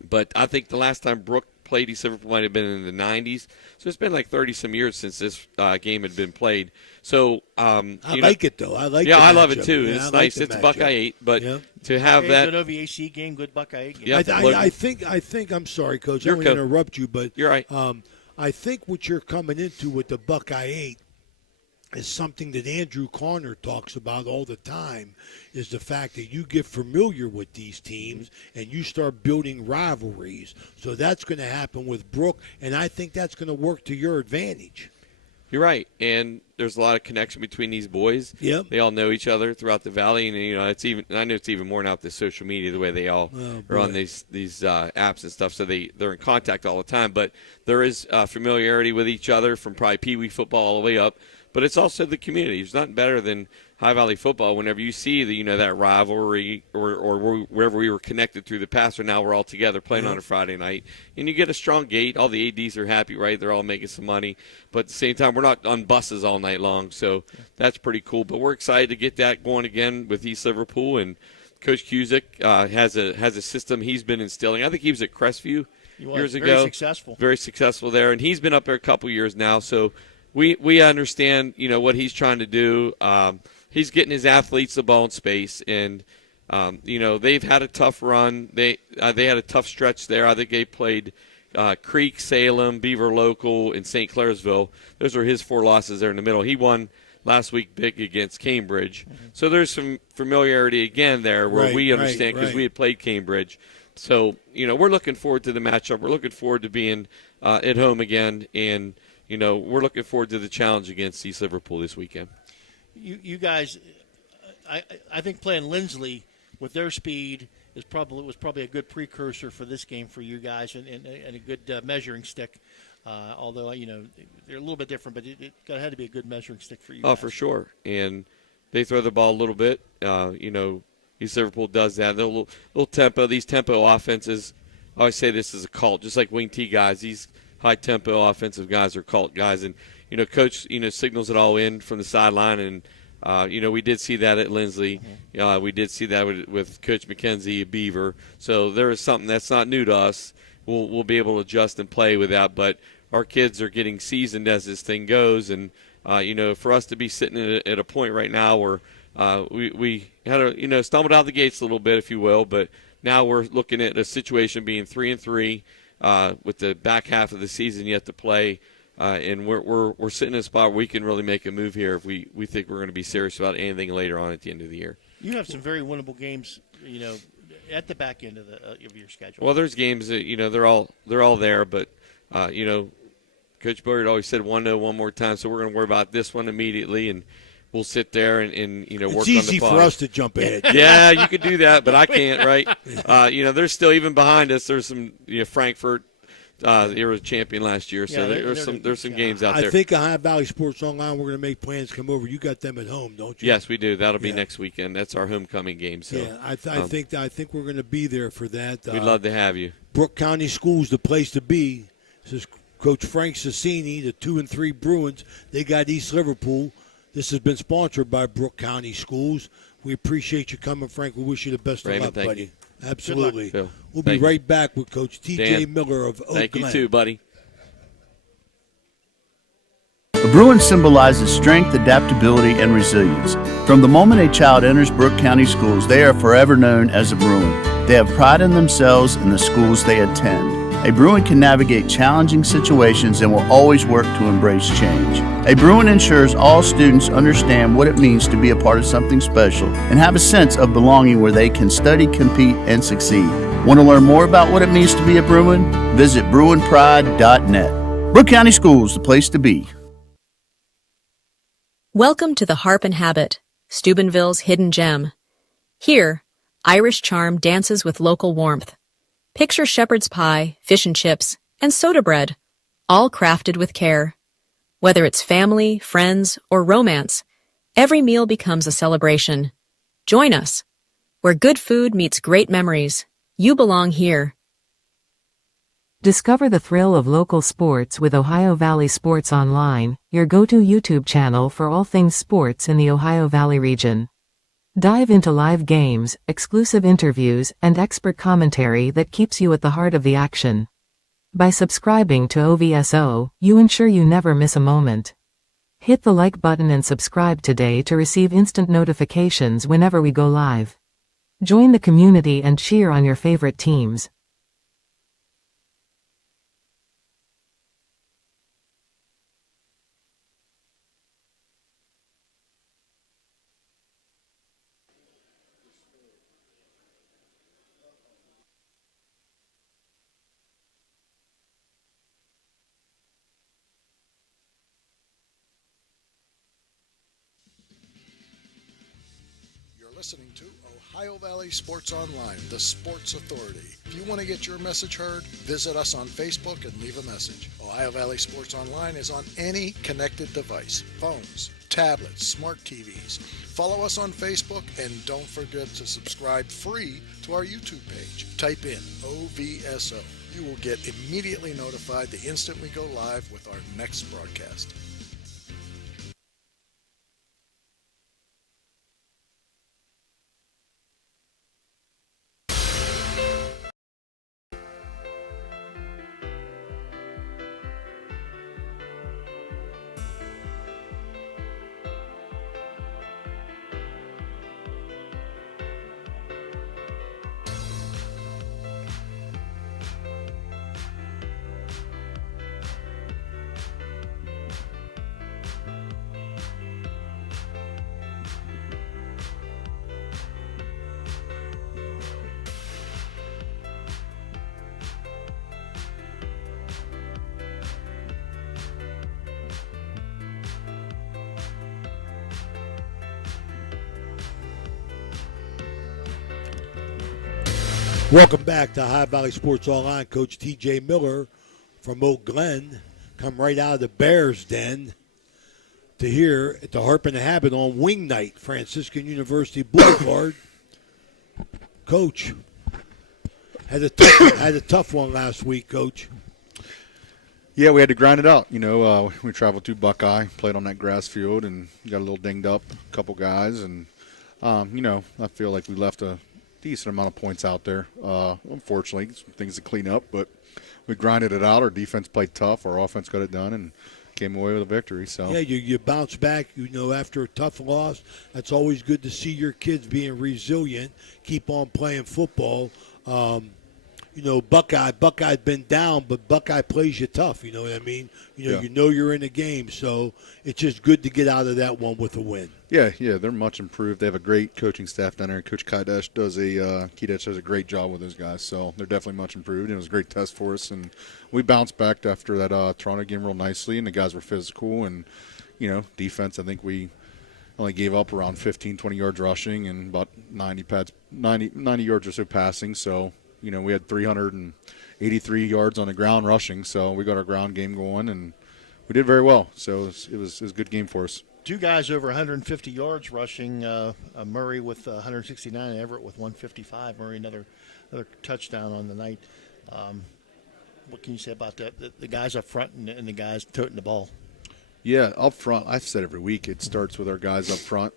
But I think the last time Brooke played East Liverpool might have been in the 90s. So it's been like 30-some years since this game had been played. So I like it, though. I love it, too. It's nice. It's Buckeye 8. But to have that. Good OVAC game, good Buckeye 8 game. Yeah, I think, I'm sorry, Coach. I'm going to interrupt you, but you're right. I think what you're coming into with the Buckeye 8 is something that Andrew Connor talks about all the time, is the fact that you get familiar with these teams and you start building rivalries. So that's going to happen with Brooke, and I think that's going to work to your advantage. You're right, and there's a lot of connection between these boys. Yep. They all know each other throughout the valley, and I know it's even more now with the social media, the way they all are on these apps and stuff. So they're in contact all the time. But there is familiarity with each other from probably Pee Wee football all the way up. But it's also the community. It's not better than High Valley football. Whenever you see that rivalry or wherever we were connected through the past, or now we're all together playing on a Friday night, and you get a strong gate. All the ADs are happy, right? They're all making some money. But at the same time, we're not on buses all night long, so that's pretty cool. But we're excited to get that going again with East Liverpool, and Coach Cusick has a system he's been instilling. I think he was at Crestview years ago. Very successful there, and he's been up there a couple years now. So we understand what he's trying to do. He's getting his athletes the ball in space, and they've had a tough run. They had a tough stretch there. I think they played Creek, Salem, Beaver Local, and St. Clairsville. Those are his 4 losses there in the middle. He won last week big against Cambridge. So there's some familiarity again there where we understand, because we had played Cambridge, So, we're looking forward to the matchup. We're looking forward to being at home again, and, we're looking forward to the challenge against East Liverpool this weekend. You guys, I think playing Lindsley with their speed was probably a good precursor for this game for you guys, and a good measuring stick. Although they're a little bit different, but it had to be a good measuring stick for you. Oh, guys. for sure. And they throw the ball a little bit. East Liverpool does that. They're a little tempo. These tempo offenses, I always say this is a cult, just like wing T guys. These high tempo offensive guys are cult guys, and coach signals it all in from the sideline, and we did see that at Lindsley. We did see that with Coach McKenzie at Beaver. So there is something that's not new to us. We'll be able to adjust and play with that, but our kids are getting seasoned as this thing goes, and for us to be sitting at a point right now where we had to stumbled out the gates a little bit, if you will, but now we're looking at a situation being 3-3 with the back half of the season yet to play, and we're sitting in a spot where we can really make a move here if we think we're going to be serious about anything later on at the end of the year. You have some very winnable games, at the back end of your schedule. Well, there's games that they're all there, but Coach Bullard always said 1-0 one more time, so we're going to worry about this one immediately, and we'll sit there and work on the It's easy for us to jump ahead. Yeah, you could do that, but I can't, right? There's still, even behind us, there's some Frankfurt. They were a champion last year, so there's some games out there. I think Ohio Valley Sports Online, we're going to make plans to come over. You got them at home, don't you? Yes, we do. That'll be next weekend. That's our homecoming game. So yeah, I think we're going to be there for that. We'd love to have you. Brooke County Schools, the place to be. This is Coach Frank Sassini, the 2-3 Bruins. They got East Liverpool. This has been sponsored by Brooke County Schools. We appreciate you coming, Frank. We wish you the best Raymond, of luck, buddy. You. Absolutely. Phil, we'll be right back with Coach T.J. Miller of Oak Thank Glen. you too, buddy. The Bruins symbolizes strength, adaptability, and resilience. From the moment a child enters Brooke County Schools, they are forever known as a Bruin. They have pride in themselves and the schools they attend. A Bruin can navigate challenging situations and will always work to embrace change. A Bruin ensures all students understand what it means to be a part of something special and have a sense of belonging where they can study, compete, and succeed. Want to learn more about what it means to be a Bruin? Visit BruinPride.net. Brooke County Schools, the place to be. Welcome to the Harp and Habit, Steubenville's hidden gem. Here, Irish charm dances with local warmth. Picture shepherd's pie, fish and chips, and soda bread, all crafted with care. Whether it's family, friends, or romance, every meal becomes a celebration. Join us. Where good food meets great memories, you belong here. Discover the thrill of local sports with Ohio Valley Sports Online, your go-to YouTube channel for all things sports in the Ohio Valley region. Dive into live games, exclusive interviews, and expert commentary that keeps you at the heart of the action. By subscribing to OVSO, you ensure you never miss a moment. Hit the like button and subscribe today to receive instant notifications whenever we go live. Join the community and cheer on your favorite teams. Listening to Ohio Valley Sports Online, the Sports Authority. If you want to get your message heard, visit us on Facebook and leave a message. Ohio Valley Sports Online is on any connected device, phones, tablets, smart TVs. Follow us on Facebook and don't forget to subscribe free to our YouTube page. Type in OVSO. You will get immediately notified the instant we go live with our next broadcast. Welcome back to High Valley Sports Online. Coach T.J. Miller from Oak Glen come right out of the Bears' den to here at the Harp and the Habit on Wing Night, Franciscan University Boulevard. Coach, had a tough one last week, Coach. Yeah, we had to grind it out. You know, we traveled to Buckeye, played on that grass field, and got a little dinged up, a couple guys, and you know, I feel like we left a decent amount of points out there. Unfortunately, some things to clean up, but we grinded it out. Our defense played tough. Our offense got it done and came away with a victory. So yeah, you bounce back. You know, after a tough loss, that's always good to see your kids being resilient, keep on playing football. You know, Buckeye's been down, but Buckeye plays you tough. You know what I mean? You know you're in the game, so it's just good to get out of that one with a win. Yeah, they're much improved. They have a great coaching staff down there. Coach Kidesh does a great job with those guys, so they're definitely much improved. It was a great test for us, and we bounced back after that Toronto game real nicely, and the guys were physical, and you know, defense. I think we only gave up around 15, 20 yards rushing and about 90 yards or so passing. So you know, we had 383 yards on the ground rushing, so we got our ground game going, and we did very well. So it was a good game for us. Two guys over 150 yards rushing, Murray with 169 and Everett with 155. Murray another touchdown on the night. What can you say about that? The guys up front and the guys toting the ball. Yeah, up front, I've said every week, it starts with our guys up front.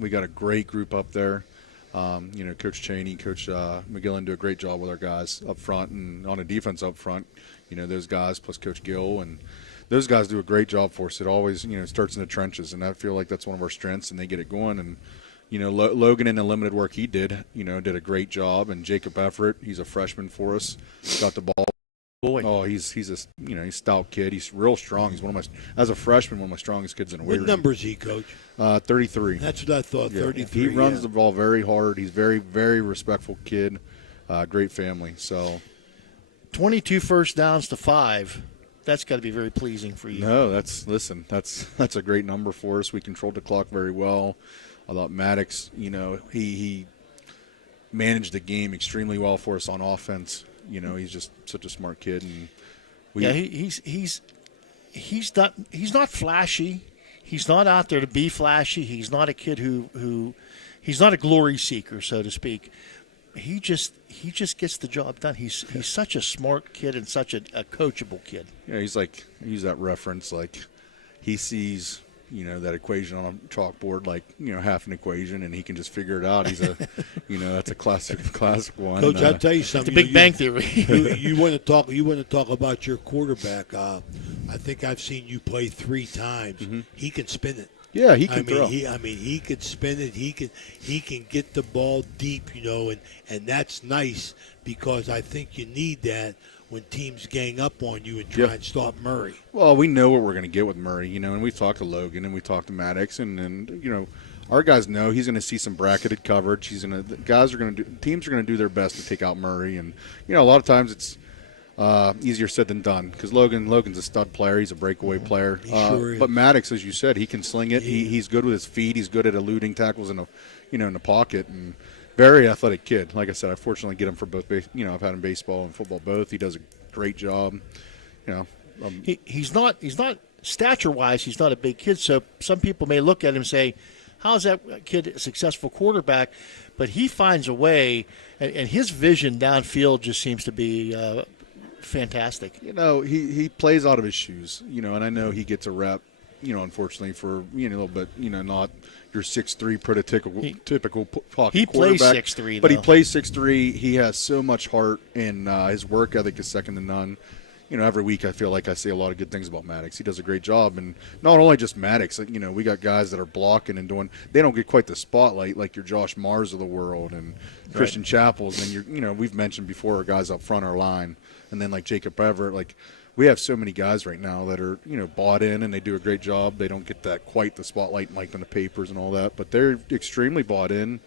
We got a great group up there. You know, Coach Cheney, Coach McGillen do a great job with our guys up front, and on a defense up front, you know, those guys plus Coach Gill, and those guys do a great job for us. It always, you know, starts in the trenches, and I feel like that's one of our strengths, and they get it going. And, you know, Logan in the limited work he did, you know, did a great job, and Jacob Everett, he's a freshman for us, got the ball. Boy. Oh, he's a he's a stout kid. He's real strong. He's as a freshman, one of my strongest kids in the weight room. What number is he, Coach? 33. That's what I thought. Yeah. 33. He runs the ball very hard. He's very, very respectful kid. Great family. So, 22 first downs to 5. That's got to be very pleasing for you. No, that's a great number for us. We controlled the clock very well. I thought Maddox, you know, he managed the game extremely well for us on offense. You know, he's just such a smart kid, and he's not flashy. He's not out there to be flashy. He's not a kid who he's not a glory seeker, so to speak. He just gets the job done. He's such a smart kid and such a coachable kid. Yeah, he's like, I use that reference, like he sees, you know, that equation on a chalkboard, like, you know, half an equation, and he can just figure it out. He's a, you know, that's a classic one. Coach, I'll tell you something. The Big Bang Theory. you want to talk about your quarterback. I think I've seen you play 3 times. Mm-hmm. He can spin it. Yeah, he can throw. He can spin it. He can get the ball deep, you know, and that's nice because I think you need that when teams gang up on you and try and stop Murray. Well, we know what we're going to get with Murray, you know, and we've talked to Logan and we talked to Maddox, and you know, our guys know he's going to see some bracketed coverage. Teams are going to do their best to take out Murray, and you know, a lot of times it's easier said than done because Logan's a stud player. He's a breakaway player. Sure is. But Maddox, as you said, he can sling it. He's good with his feet. He's good at eluding tackles in the pocket, and very athletic kid. Like I said, I fortunately get him for both. You know, I've had him baseball and football both. He does a great job. You know, he's not stature-wise. He's not a big kid. So some people may look at him and say, "How is that kid a successful quarterback?" But he finds a way, and his vision downfield just seems to be fantastic. You know, he plays out of his shoes. You know, and I know he gets a rep. You know, unfortunately for a little bit. You know, not your 6'3" prototypical pocket he quarterback. He plays 6'3", but he plays 6'3". He has so much heart, and his work ethic is second to none. You know, every week I feel like I say a lot of good things about Maddox. He does a great job, and not only just Maddox. You know, we got guys that are blocking and doing. They don't get quite the spotlight like your Josh Mars of the world and Christian Chappell's, and you know, we've mentioned before our guys up front our line, and then like Jacob Everett, like. We have so many guys right now that are, you know, bought in and they do a great job. They don't get that quite the spotlight like in the papers and all that, but they're extremely bought in.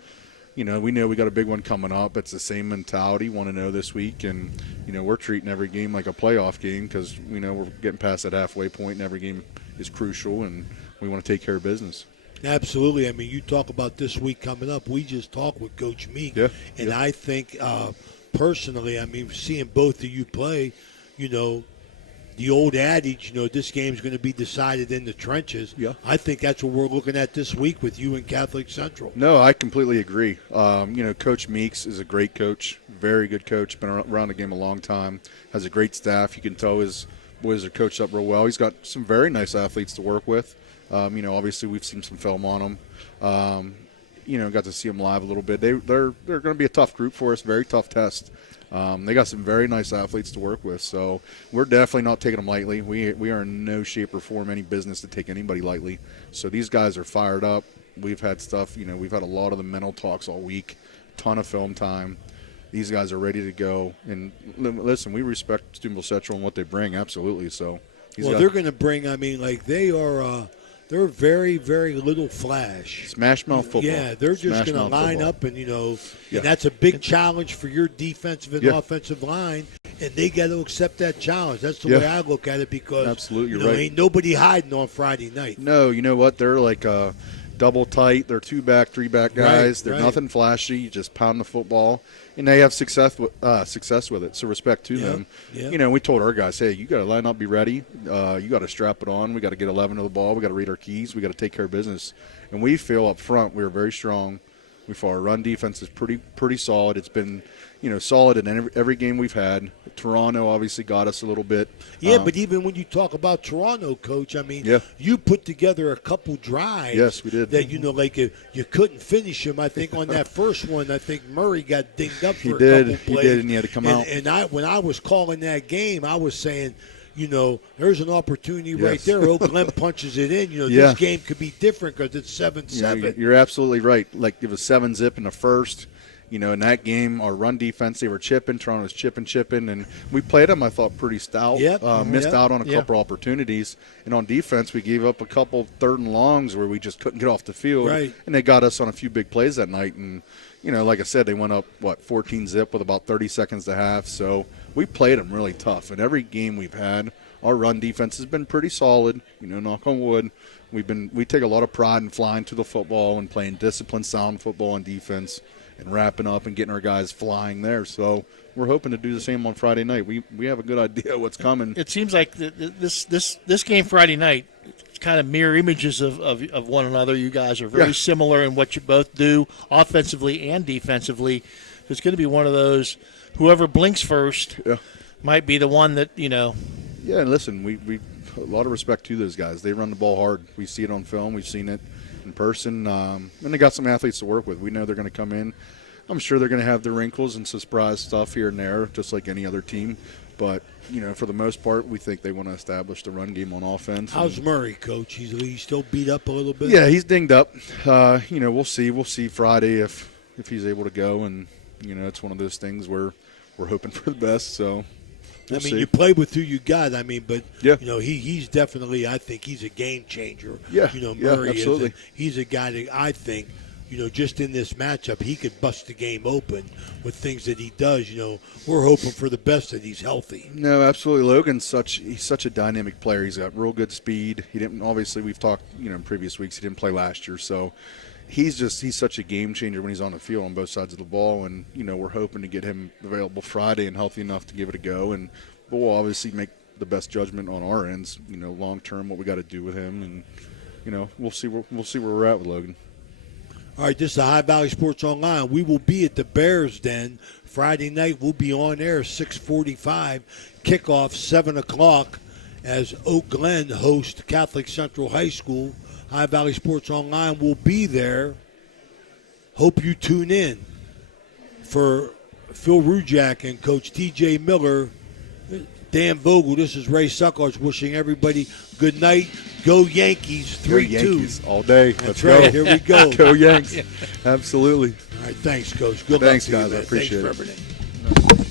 You know we got a big one coming up. It's the same mentality, want to know this week, and you know we're treating every game like a playoff game because we know we're getting past that halfway point, and every game is crucial, and we want to take care of business. Absolutely. I mean, you talk about this week coming up. We just talked with Coach Meek, and I think personally, I mean, seeing both of you play, you know, the old adage, you know, this game's going to be decided in the trenches. Yeah. I think that's what we're looking at this week with you and Catholic Central. No, I completely agree. You know, Coach Meeks is a great coach, very good coach, been around the game a long time, has a great staff. You can tell his boys are coached up real well. He's got some very nice athletes to work with. You know, obviously we've seen some film on them. You know, got to see them live a little bit. They're going to be a tough group for us, very tough test. They got some very nice athletes to work with, so we're definitely not taking them lightly. We are in no shape or form any business to take anybody lightly. So these guys are fired up. We've had stuff, you know, we've had a lot of the mental talks all week, ton of film time. These guys are ready to go. And listen, we respect Steubenville Central and what they bring, absolutely. So, they're going to bring. I mean, like they are. They're very, very little flash. Smash mouth football. Yeah, they're just going to line football. up, and you know, Yeah. and that's a big challenge for your defensive and offensive line, and they got to accept that challenge. That's the way I look at it because absolutely, you you're know, right. ain't nobody hiding on Friday night. No, you know what? They're like double tight. They're 2-back, 3-back guys. They're right. nothing flashy. You just pound the football, and they have success with it. So respect to them. Yeah. You know, we told our guys, hey, you got to line up, be ready. You got to strap it on. We got to get 11 to the ball. We got to read our keys. We got to take care of business. And we feel up front we are very strong. We feel our run defense is pretty solid. It's been, you know, solid in every game we've had. Toronto obviously got us a little bit. Yeah, but even when you talk about Toronto, Coach, I mean, you put together a couple drives. Yes, we did. That, you know, like you couldn't finish them. I think on that first one, I think Murray got dinged up for a couple plays. He did, and he had to come out. And when I was calling that game, I was saying, you know, there's an opportunity right there. Oak Glen punches it in. You know, this game could be different because it's 7-7. You're absolutely right. Like, it was 7-zip in the first. You know, in that game, our run defense, they were chipping. Toronto was chipping. And we played them, I thought, pretty stout. Missed out on a couple opportunities. And on defense, we gave up a couple third and longs where we just couldn't get off the field. Right. And they got us on a few big plays that night. And, you know, like I said, they went up, 14-zip with about 30 seconds to half. So we played them really tough. And every game we've had, our run defense has been pretty solid. You know, knock on wood. We take a lot of pride in flying to the football and playing disciplined, sound football on defense and wrapping up and getting our guys flying there. So we're hoping to do the same on Friday night. We have a good idea what's coming. It seems like this game Friday night, it's kind of mirror images of one another. You guys are very similar in what you both do offensively and defensively. It's going to be one of those, whoever blinks first might be the one that, you know. Yeah, and listen, we a lot of respect to those guys. They run the ball hard. We see it on film. We've seen it in person. And they got some athletes to work with. We know they're going to come in. I'm sure they're going to have their wrinkles and surprise stuff here and there, just like any other team. But, you know, for the most part, we think they want to establish the run game on offense. How's Murray, Coach? He's still beat up a little bit? Yeah, he's dinged up. You know, we'll see. We'll see Friday if he's able to go. And, you know, it's one of those things where we're hoping for the best. So, we'll see. You play with who you got. I mean, but, you know, he's definitely, I think he's a game changer. Yeah, you know, Murray absolutely. He's a guy that I think, you know, just in this matchup, he could bust the game open with things that he does. You know, we're hoping for the best that he's healthy. No, absolutely. Logan's he's such a dynamic player. He's got real good speed. He didn't, obviously, we've talked, you know, in previous weeks, he didn't play last year. So he's such a game changer when he's on the field on both sides of the ball. And, you know, we're hoping to get him available Friday and healthy enough to give it a go. But we'll obviously make the best judgment on our ends, you know, long term, what we got to do with him. And, you know, we'll see where we're at with Logan. All right, this is Ohio Valley Sports Online. We will be at the Bears Den Friday night. We'll be on air 6:45, kickoff 7 o'clock as Oak Glen hosts Catholic Central High School. Ohio Valley Sports Online will be there. Hope you tune in. For Phil Rujak and Coach T.J. Miller, Dan Vogel, this is Ray Suckles wishing everybody good night. Go Yankees, 3-2. Go Yankees all day. That's Let's right. go. Here we go. Go Yanks. Absolutely. All right, thanks, Coach. Good Thanks, luck to guys. you, I appreciate Thanks it. for everything.